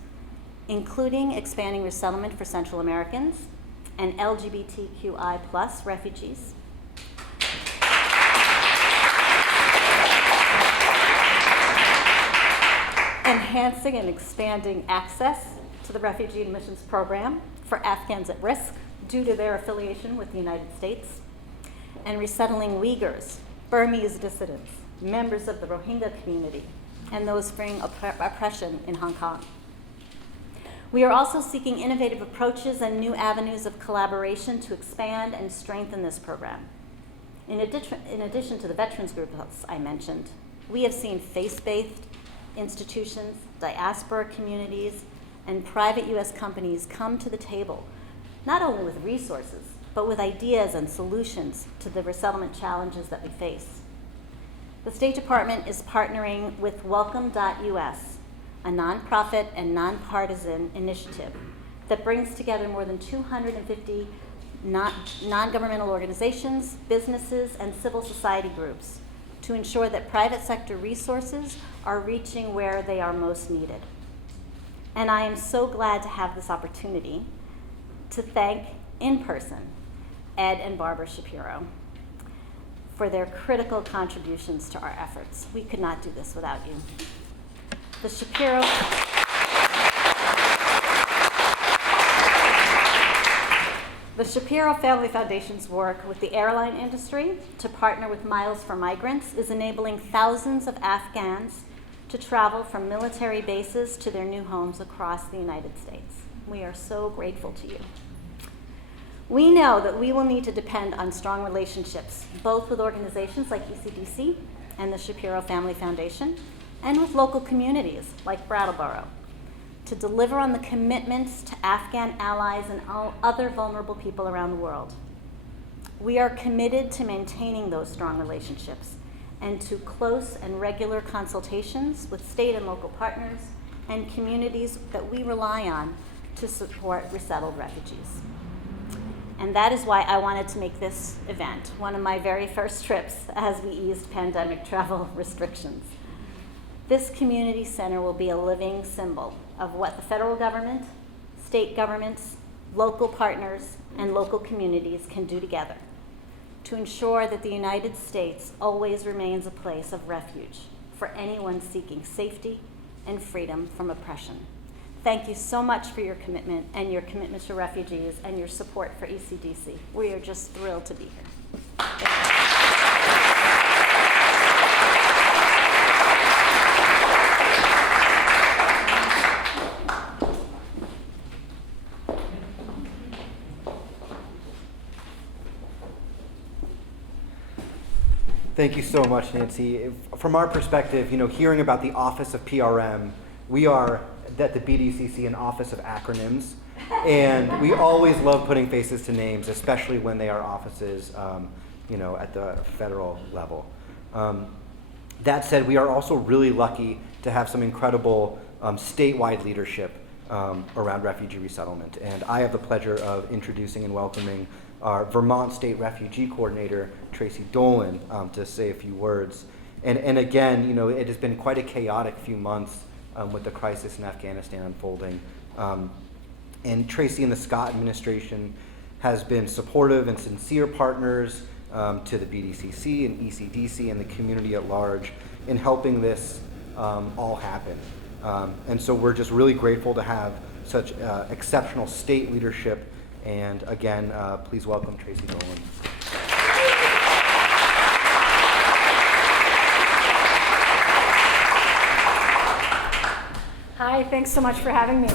including expanding resettlement for Central Americans and LGBTQI+ refugees, enhancing and expanding access to the Refugee Admissions Program for Afghans at risk due to their affiliation with the United States, and resettling Uyghurs, Burmese dissidents, members of the Rohingya community, and those fleeing oppression in Hong Kong. We are also seeking innovative approaches and new avenues of collaboration to expand and strengthen this program. In addition to the veterans groups I mentioned, we have seen faith-based institutions, diaspora communities, and private U.S. companies come to the table, not only with resources, but with ideas and solutions to the resettlement challenges that we face. The State Department is partnering with Welcome.us, a nonprofit and nonpartisan initiative that brings together more than 250 non-governmental organizations, businesses, and civil society groups to ensure that private sector resources are reaching where they are most needed. And I am so glad to have this opportunity to thank in person Ed and Barbara Shapiro for their critical contributions to our efforts. We could not do this without you. The Shapiro Family Foundation's work with the airline industry to partner with Miles for Migrants is enabling thousands of Afghans to travel from military bases to their new homes across the United States. We are so grateful to you. We know that we will need to depend on strong relationships, both with organizations like ECDC and the Shapiro Family Foundation, and with local communities like Brattleboro, to deliver on the commitments to Afghan allies and all other vulnerable people around the world. We are committed to maintaining those strong relationships and to close and regular consultations with state and local partners and communities that we rely on to support resettled refugees. And that is why I wanted to make this event one of my very first trips as we eased pandemic travel restrictions. This community center will be a living symbol of what the federal government, state governments, local partners, and local communities can do together to ensure that the United States always remains a place of refuge for anyone seeking safety and freedom from oppression. Thank you so much for your commitment and your commitment to refugees and your support for ECDC. We are just thrilled to be here. Thank you. Thank you so much, Nancy. From our perspective, hearing about the Office of PRM, we are at the BDCC an office of acronyms, and we always love putting faces to names, especially when they are offices, at the federal level. That said, we are also really lucky to have some incredible statewide leadership around refugee resettlement, and I have the pleasure of introducing and welcoming our Vermont State Refugee Coordinator, Tracy Dolan, to say a few words. And again, it has been quite a chaotic few months with the crisis in Afghanistan unfolding. And Tracy and the Scott administration has been supportive and sincere partners to the BDCC and ECDC and the community at large in helping this all happen. And so we're just really grateful to have such exceptional state leadership. And again, please welcome Tracy Dolan. Hi, thanks so much for having me.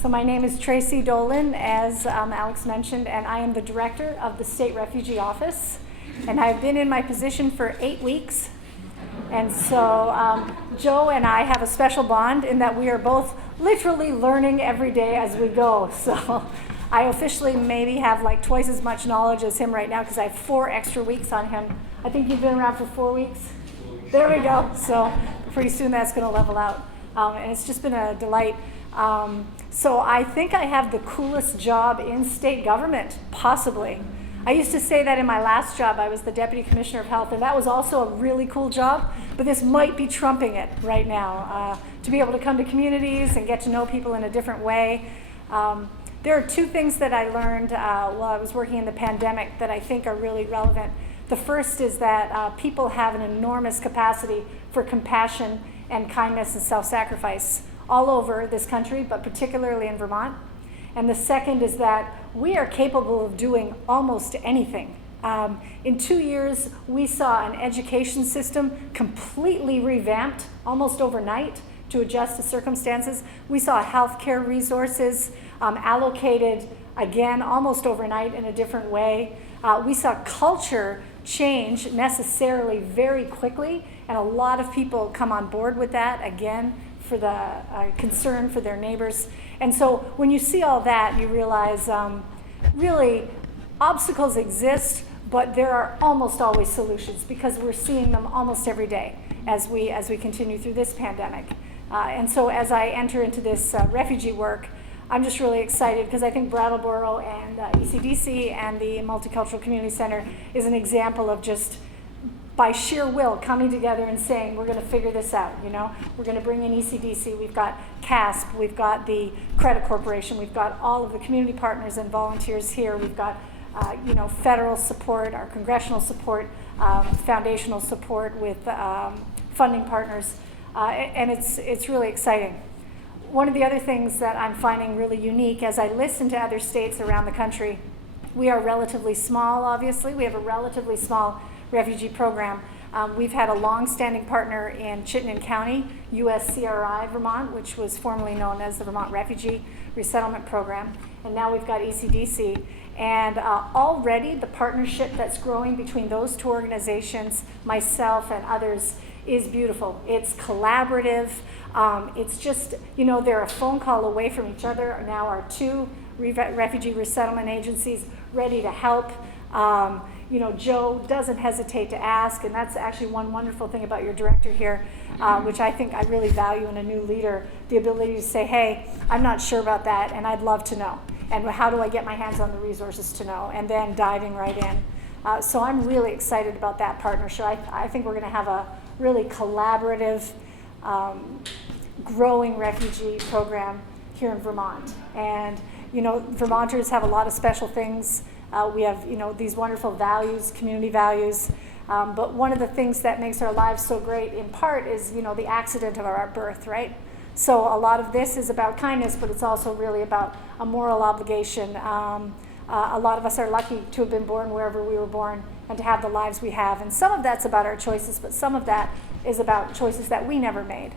So my name is Tracy Dolan, as Alex mentioned, and I am the director of the State Refugee Office and I've been in my position for 8 weeks. And so Joe and I have a special bond in that we are both literally learning every day as we go. So I officially maybe have like twice as much knowledge as him right now because I have 4 extra weeks on him. I think you've been around for 4 weeks. There we go. So pretty soon that's going to level out. And it's just been a delight. So I think I have the coolest job in state government, possibly. I used to say that in my last job. I was the Deputy Commissioner of Health, and that was also a really cool job, but this might be trumping it right now. To be able to come to communities and get to know people in a different way. There are 2 things that I learned while I was working in the pandemic that I think are really relevant. The first is that people have an enormous capacity for compassion and kindness and self-sacrifice all over this country, but particularly in Vermont. And the second is that we are capable of doing almost anything. In 2 years, we saw an education system completely revamped almost overnight to adjust to circumstances. We saw healthcare resources allocated again almost overnight in a different way. We saw culture change necessarily very quickly, and a lot of people come on board with that again for the concern for their neighbors. And so when you see all that, you realize really obstacles exist, but there are almost always solutions because we're seeing them almost every day as we continue through this pandemic. And so as I enter into this refugee work, I'm just really excited because I think Brattleboro and ECDC and the Multicultural Community Center is an example of just by sheer will coming together and saying, we're going to figure this out, you know? We're going to bring in ECDC, we've got CASP, we've got the Credit Corporation, we've got all of the community partners and volunteers here, we've got federal support, our congressional support, foundational support with funding partners, and it's really exciting. One of the other things that I'm finding really unique as I listen to other states around the country, we are relatively small, obviously. We have a relatively small refugee program. We've had a long-standing partner in Chittenden County, USCRI Vermont, which was formerly known as the Vermont Refugee Resettlement Program, and now we've got ECDC. And already the partnership that's growing between those 2 organizations, myself and others, is beautiful. It's collaborative. It's just, they're a phone call away from each other. Now our 2 refugee resettlement agencies ready to help. Joe doesn't hesitate to ask, and that's actually one wonderful thing about your director here, which I think I really value in a new leader, the ability to say, hey, I'm not sure about that, and I'd love to know. And how do I get my hands on the resources to know? And then diving right in. So I'm really excited about that partnership. I think we're going to have a really collaborative, growing refugee program here in Vermont. And, Vermonters have a lot of special things. We have, these wonderful values, community values. But one of the things that makes our lives so great, in part, is, the accident of our birth, right? So a lot of this is about kindness, but it's also really about a moral obligation. A lot of us are lucky to have been born wherever we were born and to have the lives we have. And some of that's about our choices, but some of that is about choices that we never made.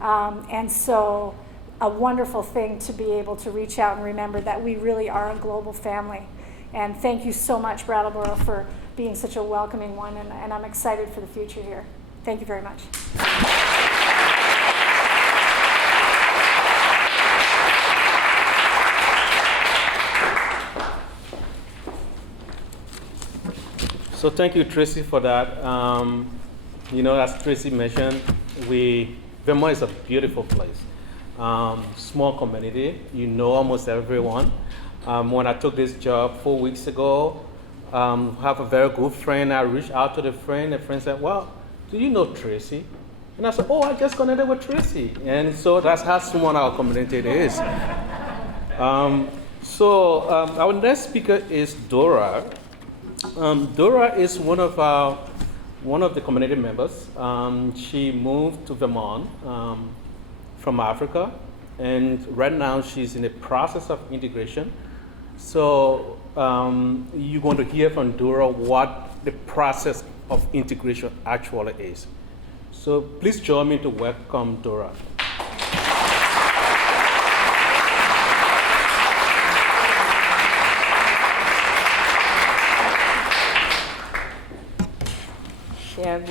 And so a wonderful thing to be able to reach out and remember that we really are a global family. And thank you so much, Brattleboro, for being such a welcoming one, and I'm excited for the future here. Thank you very much. So thank you, Tracy, for that. As Tracy mentioned, Vermont is a beautiful place. Small community, almost everyone. When I took this job 4 weeks ago, I have a very good friend. I reached out to the friend said, well, do you know Tracy? And I said, oh, I just connected with Tracy. And so that's how small our community is. Our next speaker is Dora. Dora is one of the community members. She moved to Vermont from Africa, and right now she's in the process of integration. So you're going to hear from Dora what the process of integration actually is. So please join me to welcome Dora.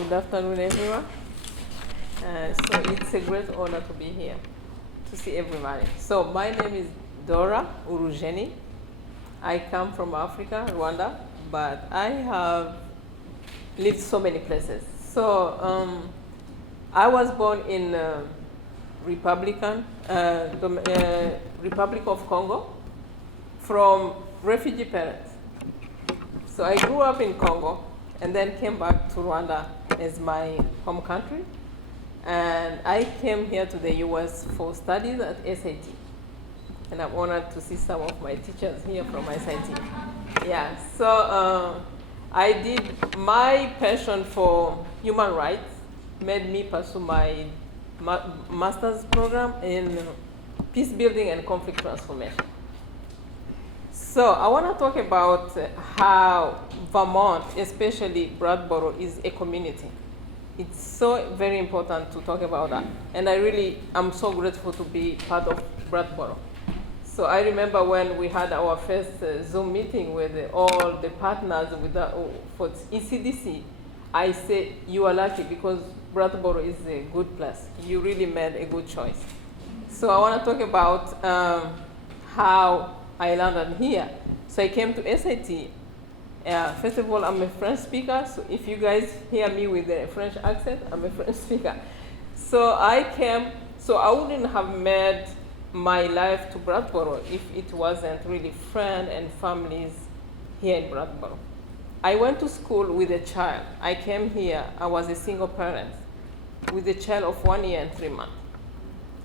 Good afternoon, everyone. So it's a great honor to be here to see everybody. So my name is Dora Urujeni. I come from Africa, Rwanda, but I have lived so many places. So I was born in Republic of Congo from refugee parents. So I grew up in Congo and then came back to Rwanda as my home country. And I came here to the US for studies at SAT. And I'm honored to see some of my teachers here from SAT. Yeah, so I did, my passion for human rights made me pursue my master's program in peace building and conflict transformation. So I want to talk about how Vermont, especially Brattleboro, is a community. It's so very important to talk about that. And I'm so grateful to be part of Brattleboro. So I remember when we had our first Zoom meeting with all the partners for ECDC, I said, you are lucky because Brattleboro is a good place. You really made a good choice. So I want to talk about how I landed here. So I came to SAT. First of all, I'm a French speaker, so if you guys hear me with a French accent, I'm a French speaker. So I came, so I wouldn't have made my life to Brattleboro if it wasn't really friends and families here in Brattleboro. I went to school with a child. I came here, I was a single parent with a child of 1 year and 3 months.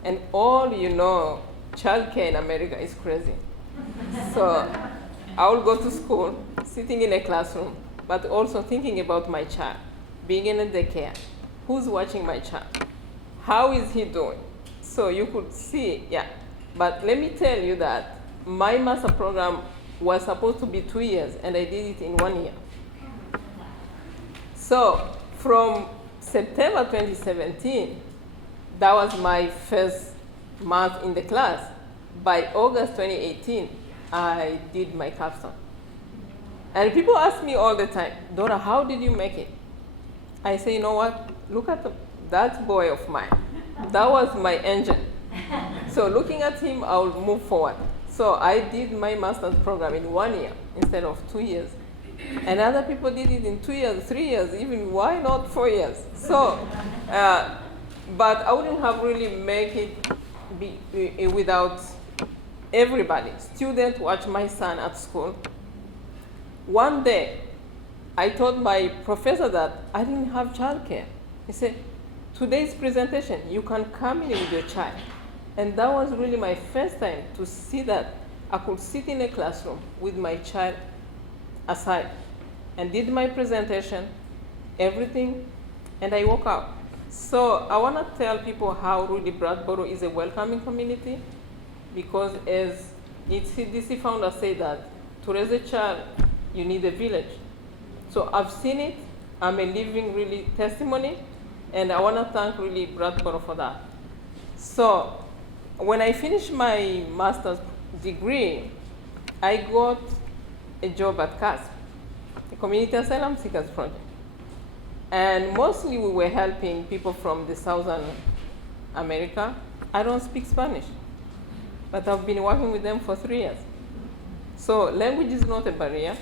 And all you know, childcare in America is crazy. So I will go to school, sitting in a classroom, but also thinking about my child, being in a daycare. Who's watching my child? How is he doing? So you could see, yeah. But let me tell you that my master program was supposed to be 2 years, and I did it in 1 year. So from September 2017, that was my first month in the class. By August 2018, I did my capstone. And people ask me all the time, Dora, how did you make it? I say, you know what? Look at that boy of mine. That was my engine. So looking at him, I will move forward. So I did my master's program in 1 year instead of 2 years. And other people did it in 2 years, 3 years, even why not 4 years? So, but I wouldn't have really make it without everybody. Students watch my son at school. One day, I told my professor that I didn't have childcare. He said, today's presentation, you can come in with your child. And that was really my first time to see that I could sit in a classroom with my child aside and did my presentation, everything, and I walk out. So I want to tell people how really Brattleboro is a welcoming community, because as ECDC founder say that to raise a child, you need a village. So I've seen it. I'm a living really testimony, and I want to thank really Brattleboro for that. So when I finished my master's degree, I got a job at CASP, the Community Asylum Seekers Project. And mostly we were helping people from the Southern America. I don't speak Spanish, but I've been working with them for 3 years. So language is not a barrier.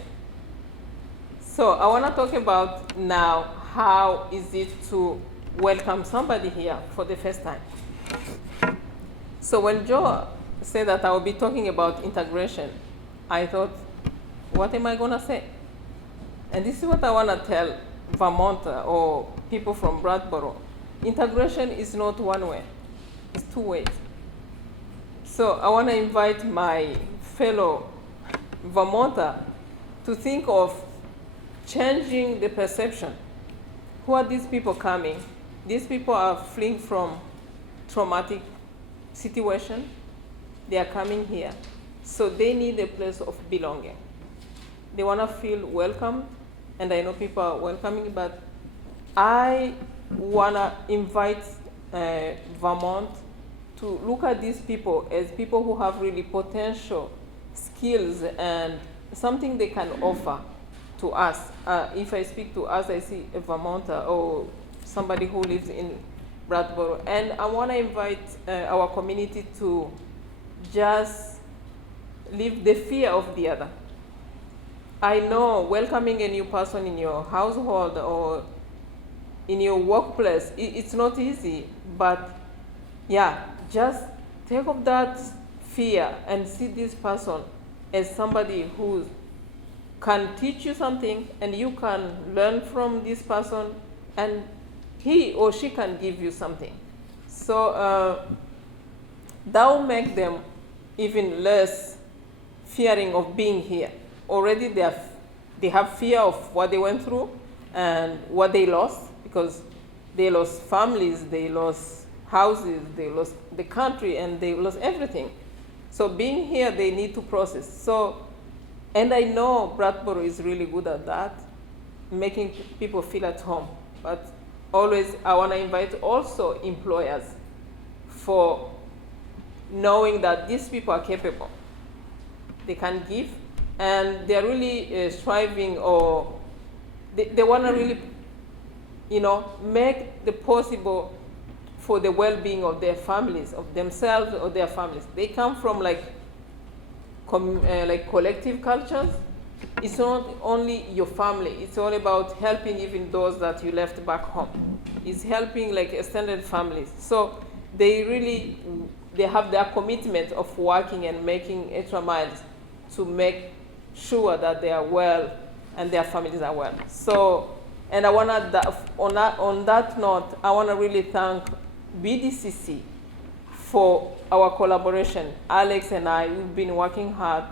So I want to talk about now how is it to welcome somebody here for the first time. So when Joe said that I will be talking about integration, I thought, what am I going to say? And this is what I want to tell Vermonter or people from Brattleboro. Integration is not one way, it's 2 ways. So I want to invite my fellow Vermonter to think of changing the perception. Who are these people coming? These people are fleeing from traumatic situation. They are coming here. So they need a place of belonging. They want to feel welcome, and I know people are welcoming, but I want to invite Vermont to look at these people as people who have really potential skills and something they can offer to us. If I speak to us, I see a Vermonter or somebody who lives in Brattleboro. And I want to invite our community to just leave the fear of the other. I know welcoming a new person in your household or in your workplace, it's not easy, but yeah, just take off that fear and see this person as somebody who can teach you something and you can learn from this person and he or she can give you something. So that will make them even less fearing of being here. Already they have fear of what they went through and what they lost, because they lost families, they lost houses, they lost the country, and they lost everything. So being here, they need to process. So, and I know Brattleboro is really good at that, making people feel at home. But always, I want to invite also employers for knowing that these people are capable. They can give, and they're really striving, or they want to really, make the possible for the well-being of their families, of themselves or their families. They come from like collective cultures. It's not only your family. It's all about helping even those that you left back home. It's helping like extended families. So they have their commitment of working and making extra miles to make sure that they are well and their families are well. So, and I want to, on that note, I want to really thank BDCC for our collaboration. Alex and I, we've been working hard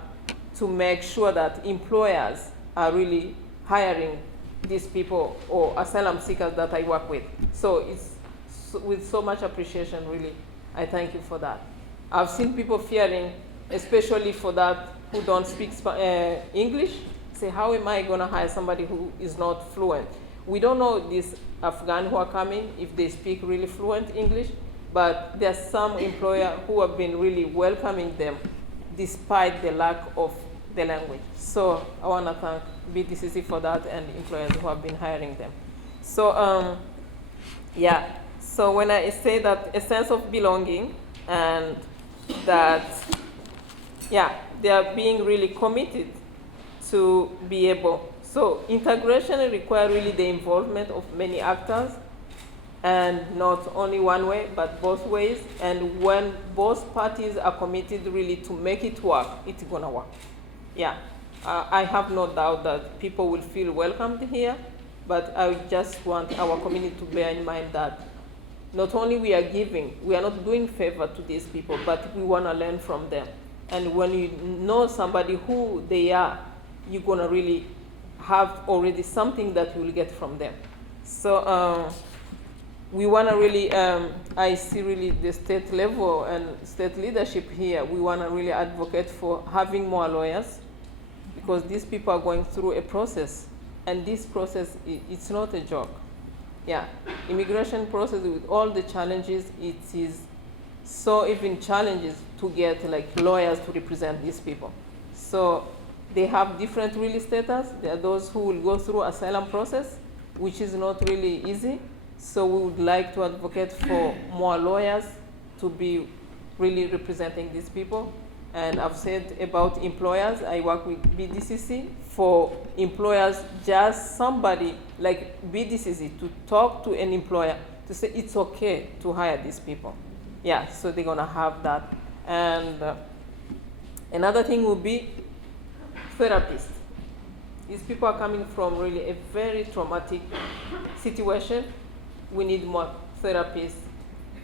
to make sure that employers are really hiring these people or asylum seekers that I work with. So it's with so much appreciation, really, I thank you for that. I've seen people fearing, especially for that who don't speak English, say, how am I going to hire somebody who is not fluent? We don't know these Afghan who are coming if they speak really fluent English, but there's some employer who have been really welcoming them despite the lack of the language. So I want to thank BDCC for that and employers who have been hiring them. So yeah, so when I say that a sense of belonging and that, yeah, they are being really committed to be able. So integration requires really the involvement of many actors, and not only one way, but both ways. And when both parties are committed really to make it work, it's gonna work. Yeah, I have no doubt that people will feel welcomed here, but I just want our community to bear in mind that not only we are giving, we are not doing favor to these people, but we wanna learn from them. And when you know somebody who they are, you're gonna really have already something that you will get from them. So we want to really, I see really the state level and state leadership here, we want to really advocate for having more lawyers, because these people are going through a process, and this process, it's not a joke. Yeah, immigration process with all the challenges, it is so even challenges to get like lawyers to represent these people. So they have different really status. There are those who will go through asylum process, which is not really easy. So we would like to advocate for more lawyers to be really representing these people. And I've said about employers, I work with BDCC. For employers, just somebody like BDCC to talk to an employer to say it's okay to hire these people. Yeah, so they're gonna have that. And another thing would be therapists. These people are coming from really a very traumatic situation. We need more therapists,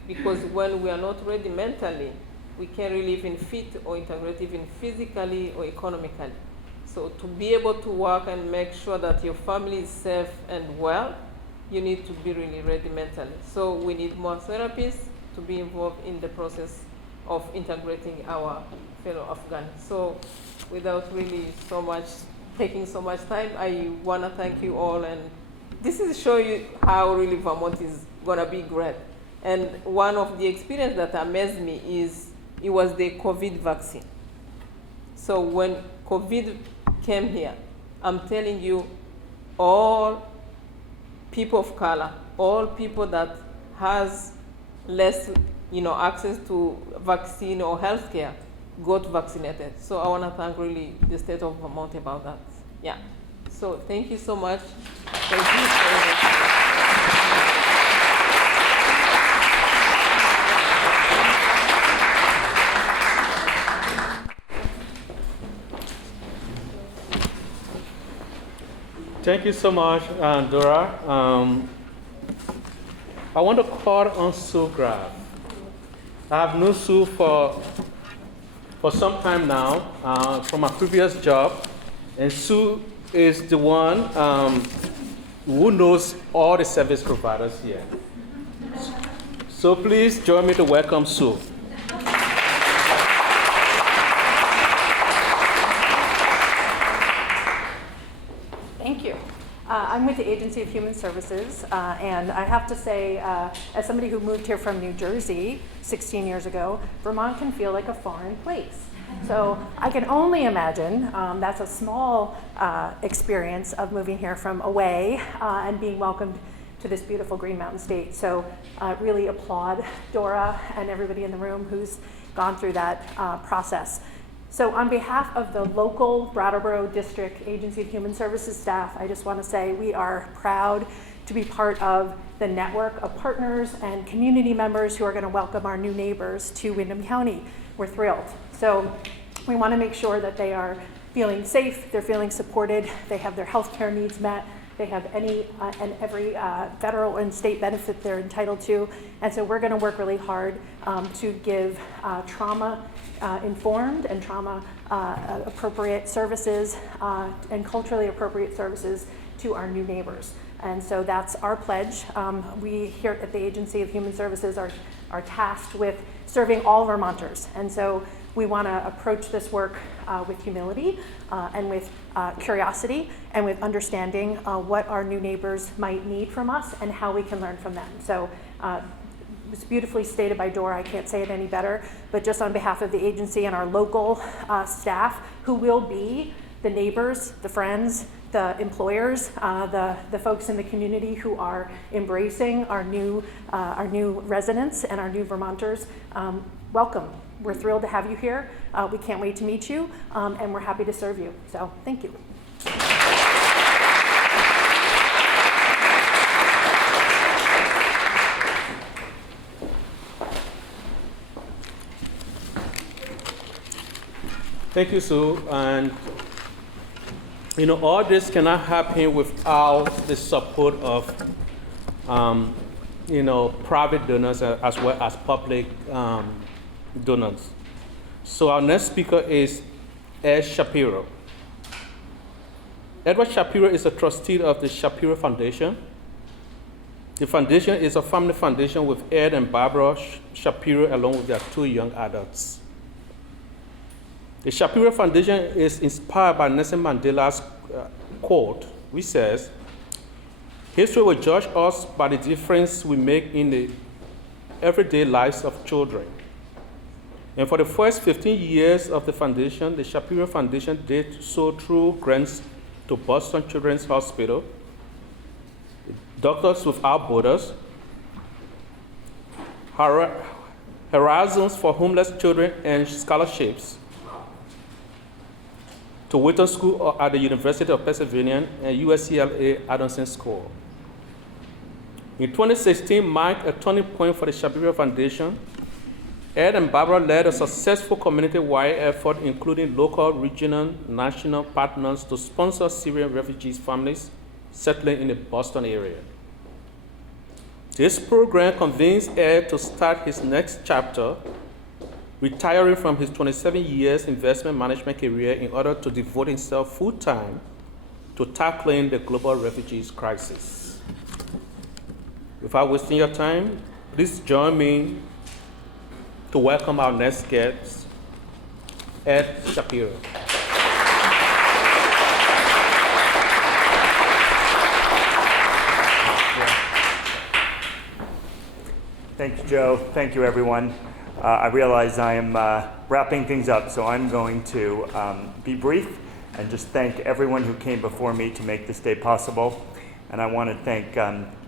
because when we are not ready mentally, we can't really even fit or integrate even physically or economically. So to be able to work and make sure that your family is safe and well, you need to be really ready mentally. So we need more therapists to be involved in the process of integrating our fellow Afghans. So without really taking so much time, I want to thank you all. And this is show you how really Vermont is going to be great. And one of the experiences that amazed me is it was the COVID vaccine. So when COVID came here, I'm telling you, all people of color, all people that has less, access to vaccine or healthcare, got vaccinated. So I want to thank really the state of Vermont about that. Yeah. So thank you so much. Thank you very much. Thank you so much, Dora. I want to call on Sue Graff. I have known Sue for some time now from my previous job, and Sue is the one who knows all the service providers here. So please join me to welcome Sue. Thank you. I'm with the Agency of Human Services, and I have to say, as somebody who moved here from New Jersey 16 years ago, Vermont can feel like a foreign place. So I can only imagine that's a small experience of moving here from away and being welcomed to this beautiful Green Mountain State. So really applaud Dora and everybody in the room who's gone through that process. So on behalf of the local Brattleboro District Agency of Human Services staff, I just want to say we are proud to be part of the network of partners and community members who are going to welcome our new neighbors to Windham County. We're thrilled. So we want to make sure that they are feeling safe, they're feeling supported, they have their health care needs met, they have any and every federal and state benefit they're entitled to. And so we're going to work really hard to give trauma-informed and trauma-appropriate services and culturally appropriate services to our new neighbors. And so that's our pledge. We here at the Agency of Human Services are tasked with serving all Vermonters. And so we want to approach this work with humility and with curiosity and with understanding what our new neighbors might need from us and how we can learn from them. So it's beautifully stated by Dora, I can't say it any better, but just on behalf of the agency and our local staff who will be the neighbors, the friends, the employers, the folks in the community who are embracing our new residents and our new Vermonters, welcome. We're thrilled to have you here. We can't wait to meet you, and we're happy to serve you. So thank you. Thank you, Sue. And all this cannot happen without the support of private donors as well as public donors. So our next speaker is Ed Shapiro. Edward Shapiro is a trustee of the Shapiro Foundation. The foundation is a family foundation with Ed and Barbara Shapiro along with their 2 young adults. The Shapiro Foundation is inspired by Nelson Mandela's quote, which says, "History will judge us by the difference we make in the everyday lives of children." And for the first 15 years of the foundation, the Shapiro Foundation did so through grants to Boston Children's Hospital, Doctors Without Borders, Horizons for Homeless Children, and scholarships to Wheaton School at the University of Pennsylvania and USCLA Adamson School. In 2016 marked a turning point for the Shapiro Foundation. Ed and Barbara led a successful community-wide effort including local, regional, national partners to sponsor Syrian refugees families settling in the Boston area. This program convinced Ed to start his next chapter, retiring from his 27 years investment management career in order to devote himself full-time to tackling the global refugees crisis. Without wasting your time, please join me to welcome our next guest, Ed Shapiro. Thank you, Joe. Thank you, everyone. I realize I am wrapping things up, so I'm going to be brief and just thank everyone who came before me to make this day possible. And I want to thank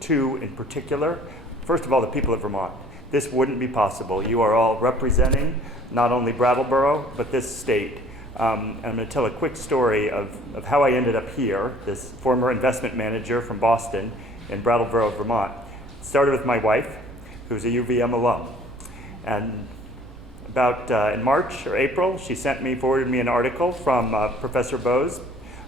two in particular. First of all, the people of Vermont. This wouldn't be possible. You are all representing not only Brattleboro, but this state. I'm going to tell a quick story of how I ended up here, this former investment manager from Boston in Brattleboro, Vermont. It started with my wife, who's a UVM alum. And about in March or April, she forwarded me an article from Professor Bose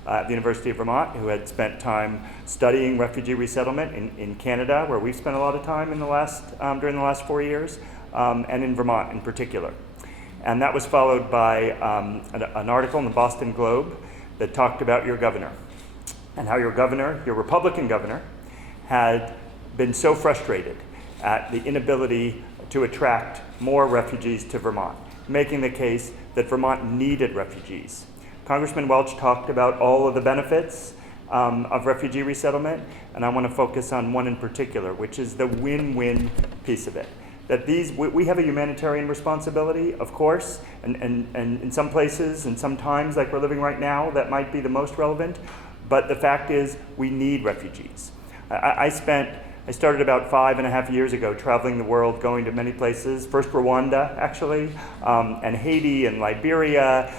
at the University of Vermont, who had spent time studying refugee resettlement in Canada, where we've spent a lot of time during the last 4 years, and in Vermont in particular. And that was followed by an article in the Boston Globe that talked about your governor, and how your governor, your Republican governor, had been so frustrated at the inability to attract more refugees to Vermont, making the case that Vermont needed refugees. Congressman Welch talked about all of the benefits of refugee resettlement, and I want to focus on one in particular, which is the win-win piece of it. That we have a humanitarian responsibility, of course, and in some places and some times, like we're living right now, that might be the most relevant, but the fact is we need refugees. I started about 5.5 years ago traveling the world, going to many places, first Rwanda, actually, and Haiti and Liberia,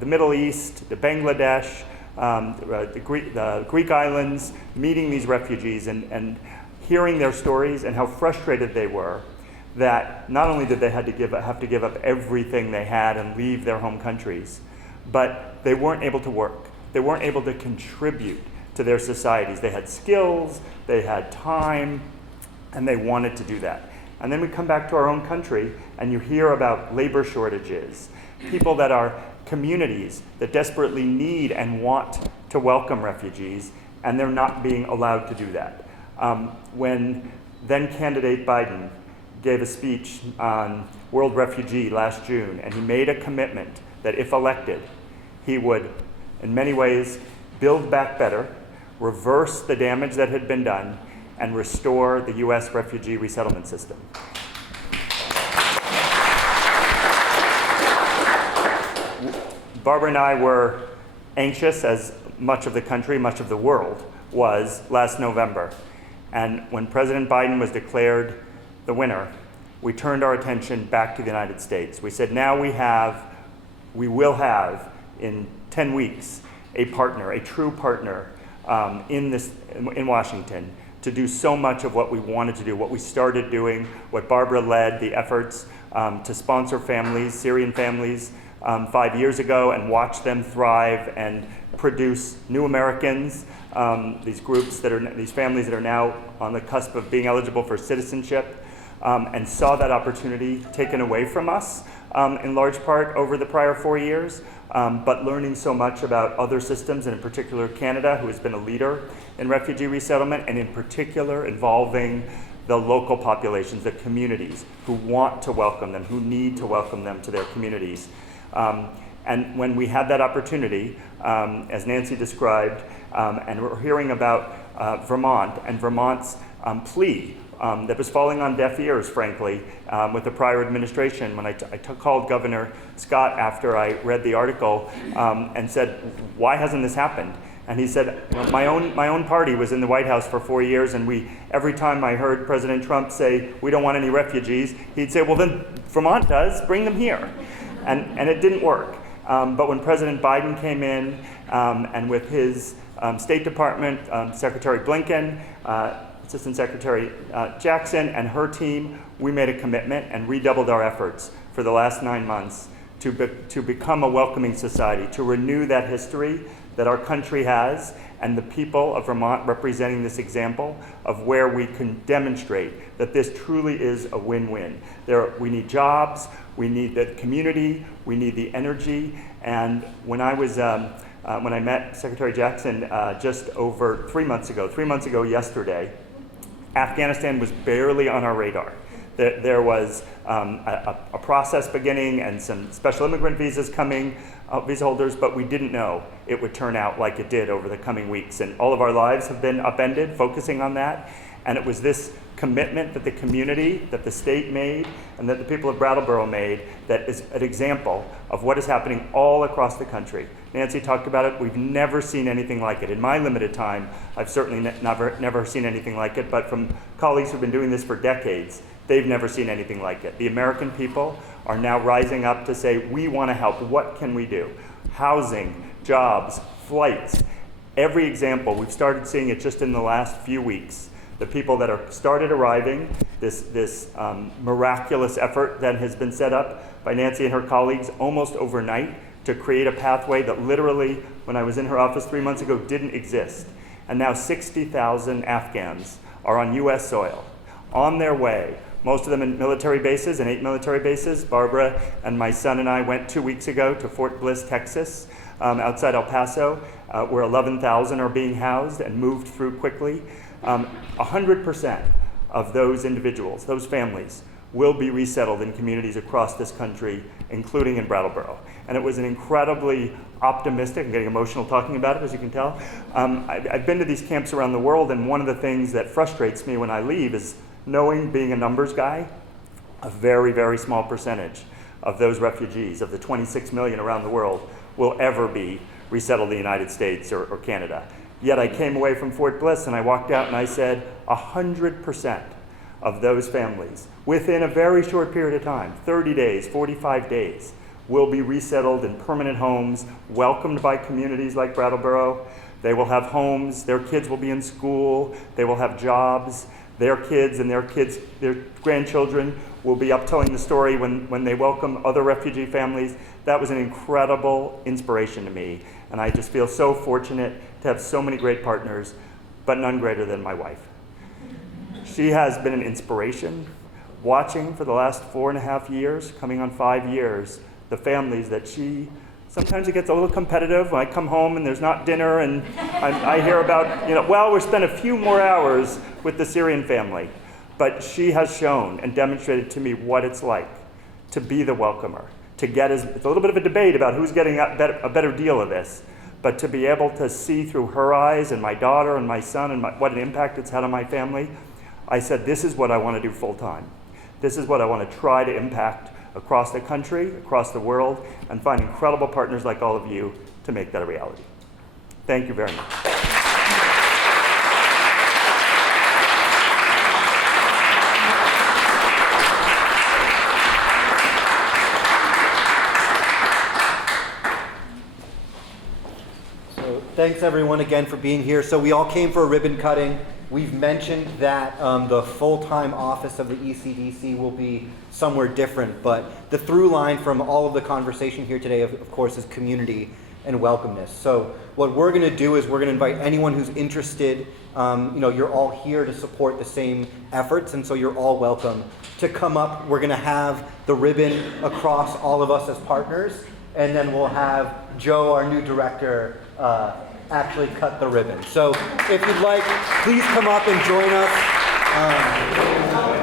the Middle East, the Bangladesh, the Greek islands, meeting these refugees and hearing their stories and how frustrated they were that not only did they have to give up everything they had and leave their home countries, but they weren't able to work. They weren't able to contribute to their societies. They had skills, they had time, and they wanted to do that. And then we come back to our own country and you hear about labor shortages, people that are communities that desperately need and want to welcome refugees, and they're not being allowed to do that. When then candidate Biden gave a speech on World Refugee last June, and he made a commitment that if elected, he would, in many ways, build back better, reverse the damage that had been done, and restore the U.S. refugee resettlement system. Barbara and I were anxious, as much of the country, much of the world was last November. And when President Biden was declared the winner, we turned our attention back to the United States. We said, now we will have in 10 weeks a partner, a true partner in Washington to do so much of what we wanted to do, what we started doing, what Barbara led, the efforts to sponsor families, Syrian families, 5 years ago and watch them thrive and produce new Americans, these families that are now on the cusp of being eligible for citizenship, and saw that opportunity taken away from us in large part over the prior 4 years, but learning so much about other systems, and in particular Canada, who has been a leader in refugee resettlement, and in particular involving the local populations, the communities who want to welcome them, who need to welcome them to their communities. And when we had that opportunity, as Nancy described, and we're hearing about Vermont and Vermont's plea that was falling on deaf ears, frankly, with the prior administration, when I called Governor Scott after I read the article and said, why hasn't this happened? And he said, well, my own party was in the White House for 4 years, and every time I heard President Trump say, we don't want any refugees, he'd say, well, then Vermont does, bring them here. And it didn't work. But when President Biden came in, and with his State Department, Secretary Blinken, Assistant Secretary Jackson, and her team, we made a commitment and redoubled our efforts for the last 9 months to become a welcoming society, to renew that history that our country has, and the people of Vermont representing this example of where we can demonstrate that this truly is a win-win. We need jobs, we need the community, we need the energy, and when I met Secretary Jackson just over 3 months ago yesterday, Afghanistan was barely on our radar. There was a process beginning and some special immigrant visas coming, visa holders, but we didn't know it would turn out like it did over the coming weeks. And all of our lives have been upended focusing on that. And it was this commitment that the community, that the state made, and that the people of Brattleboro made that is an example of what is happening all across the country. Nancy talked about it. We've never seen anything like it. In my limited time, I've certainly never seen anything like it, but from colleagues who've been doing this for decades, they've never seen anything like it. The American people are now rising up to say, we want to help. What can we do? Housing, jobs, flights. Every example, we've started seeing it just in the last few weeks. The people that are started arriving, this miraculous effort that has been set up by Nancy and her colleagues almost overnight to create a pathway that literally, when I was in her office 3 months ago, didn't exist. And now 60,000 Afghans are on US soil, on their way, most of them in military bases, and 8 military bases. Barbara and my son and I went 2 weeks ago to Fort Bliss, Texas, outside El Paso, where 11,000 are being housed and moved through quickly. 100% of those individuals, those families, will be resettled in communities across this country, including in Brattleboro. And it was an incredibly optimistic, I'm getting emotional talking about it, as you can tell. I've been to these camps around the world, and one of the things that frustrates me when I leave is knowing, being a numbers guy, a very, very small percentage of those refugees, of the 26 million around the world, will ever be resettled in the United States or Canada. Yet I came away from Fort Bliss and I walked out and I said 100% of those families, within a very short period of time, 30 days, 45 days, will be resettled in permanent homes, welcomed by communities like Brattleboro. They will have homes, their kids will be in school, they will have jobs, their kids, their grandchildren will be up telling the story when they welcome other refugee families. That was an incredible inspiration to me, and I just feel so fortunate to have so many great partners, but none greater than my wife. She has been an inspiration, watching for the last 4.5 years, coming on 5 years, the families that she, sometimes it gets a little competitive when I come home and there's not dinner and I hear about, well, we spent a few more hours with the Syrian family. But she has shown and demonstrated to me what it's like to be the welcomer, to get it's a little bit of a debate about who's getting a better deal of this, but to be able to see through her eyes and my daughter and my son and what an impact it's had on my family, I said, this is what I want to do full time. This is what I want to try to impact across the country, across the world, and find incredible partners like all of you to make that a reality. Thank you very much. Thanks everyone again for being here. So we all came for a ribbon cutting. We've mentioned that the full-time office of the ECDC will be somewhere different, but the through line from all of the conversation here today, of course, is community and welcomeness. So what we're going to do is we're going to invite anyone who's interested. You're all here to support the same efforts, and so you're all welcome to come up. We're going to have the ribbon across all of us as partners, and then we'll have Joe, our new director, actually cut the ribbon. So if you'd like, please come up and join us.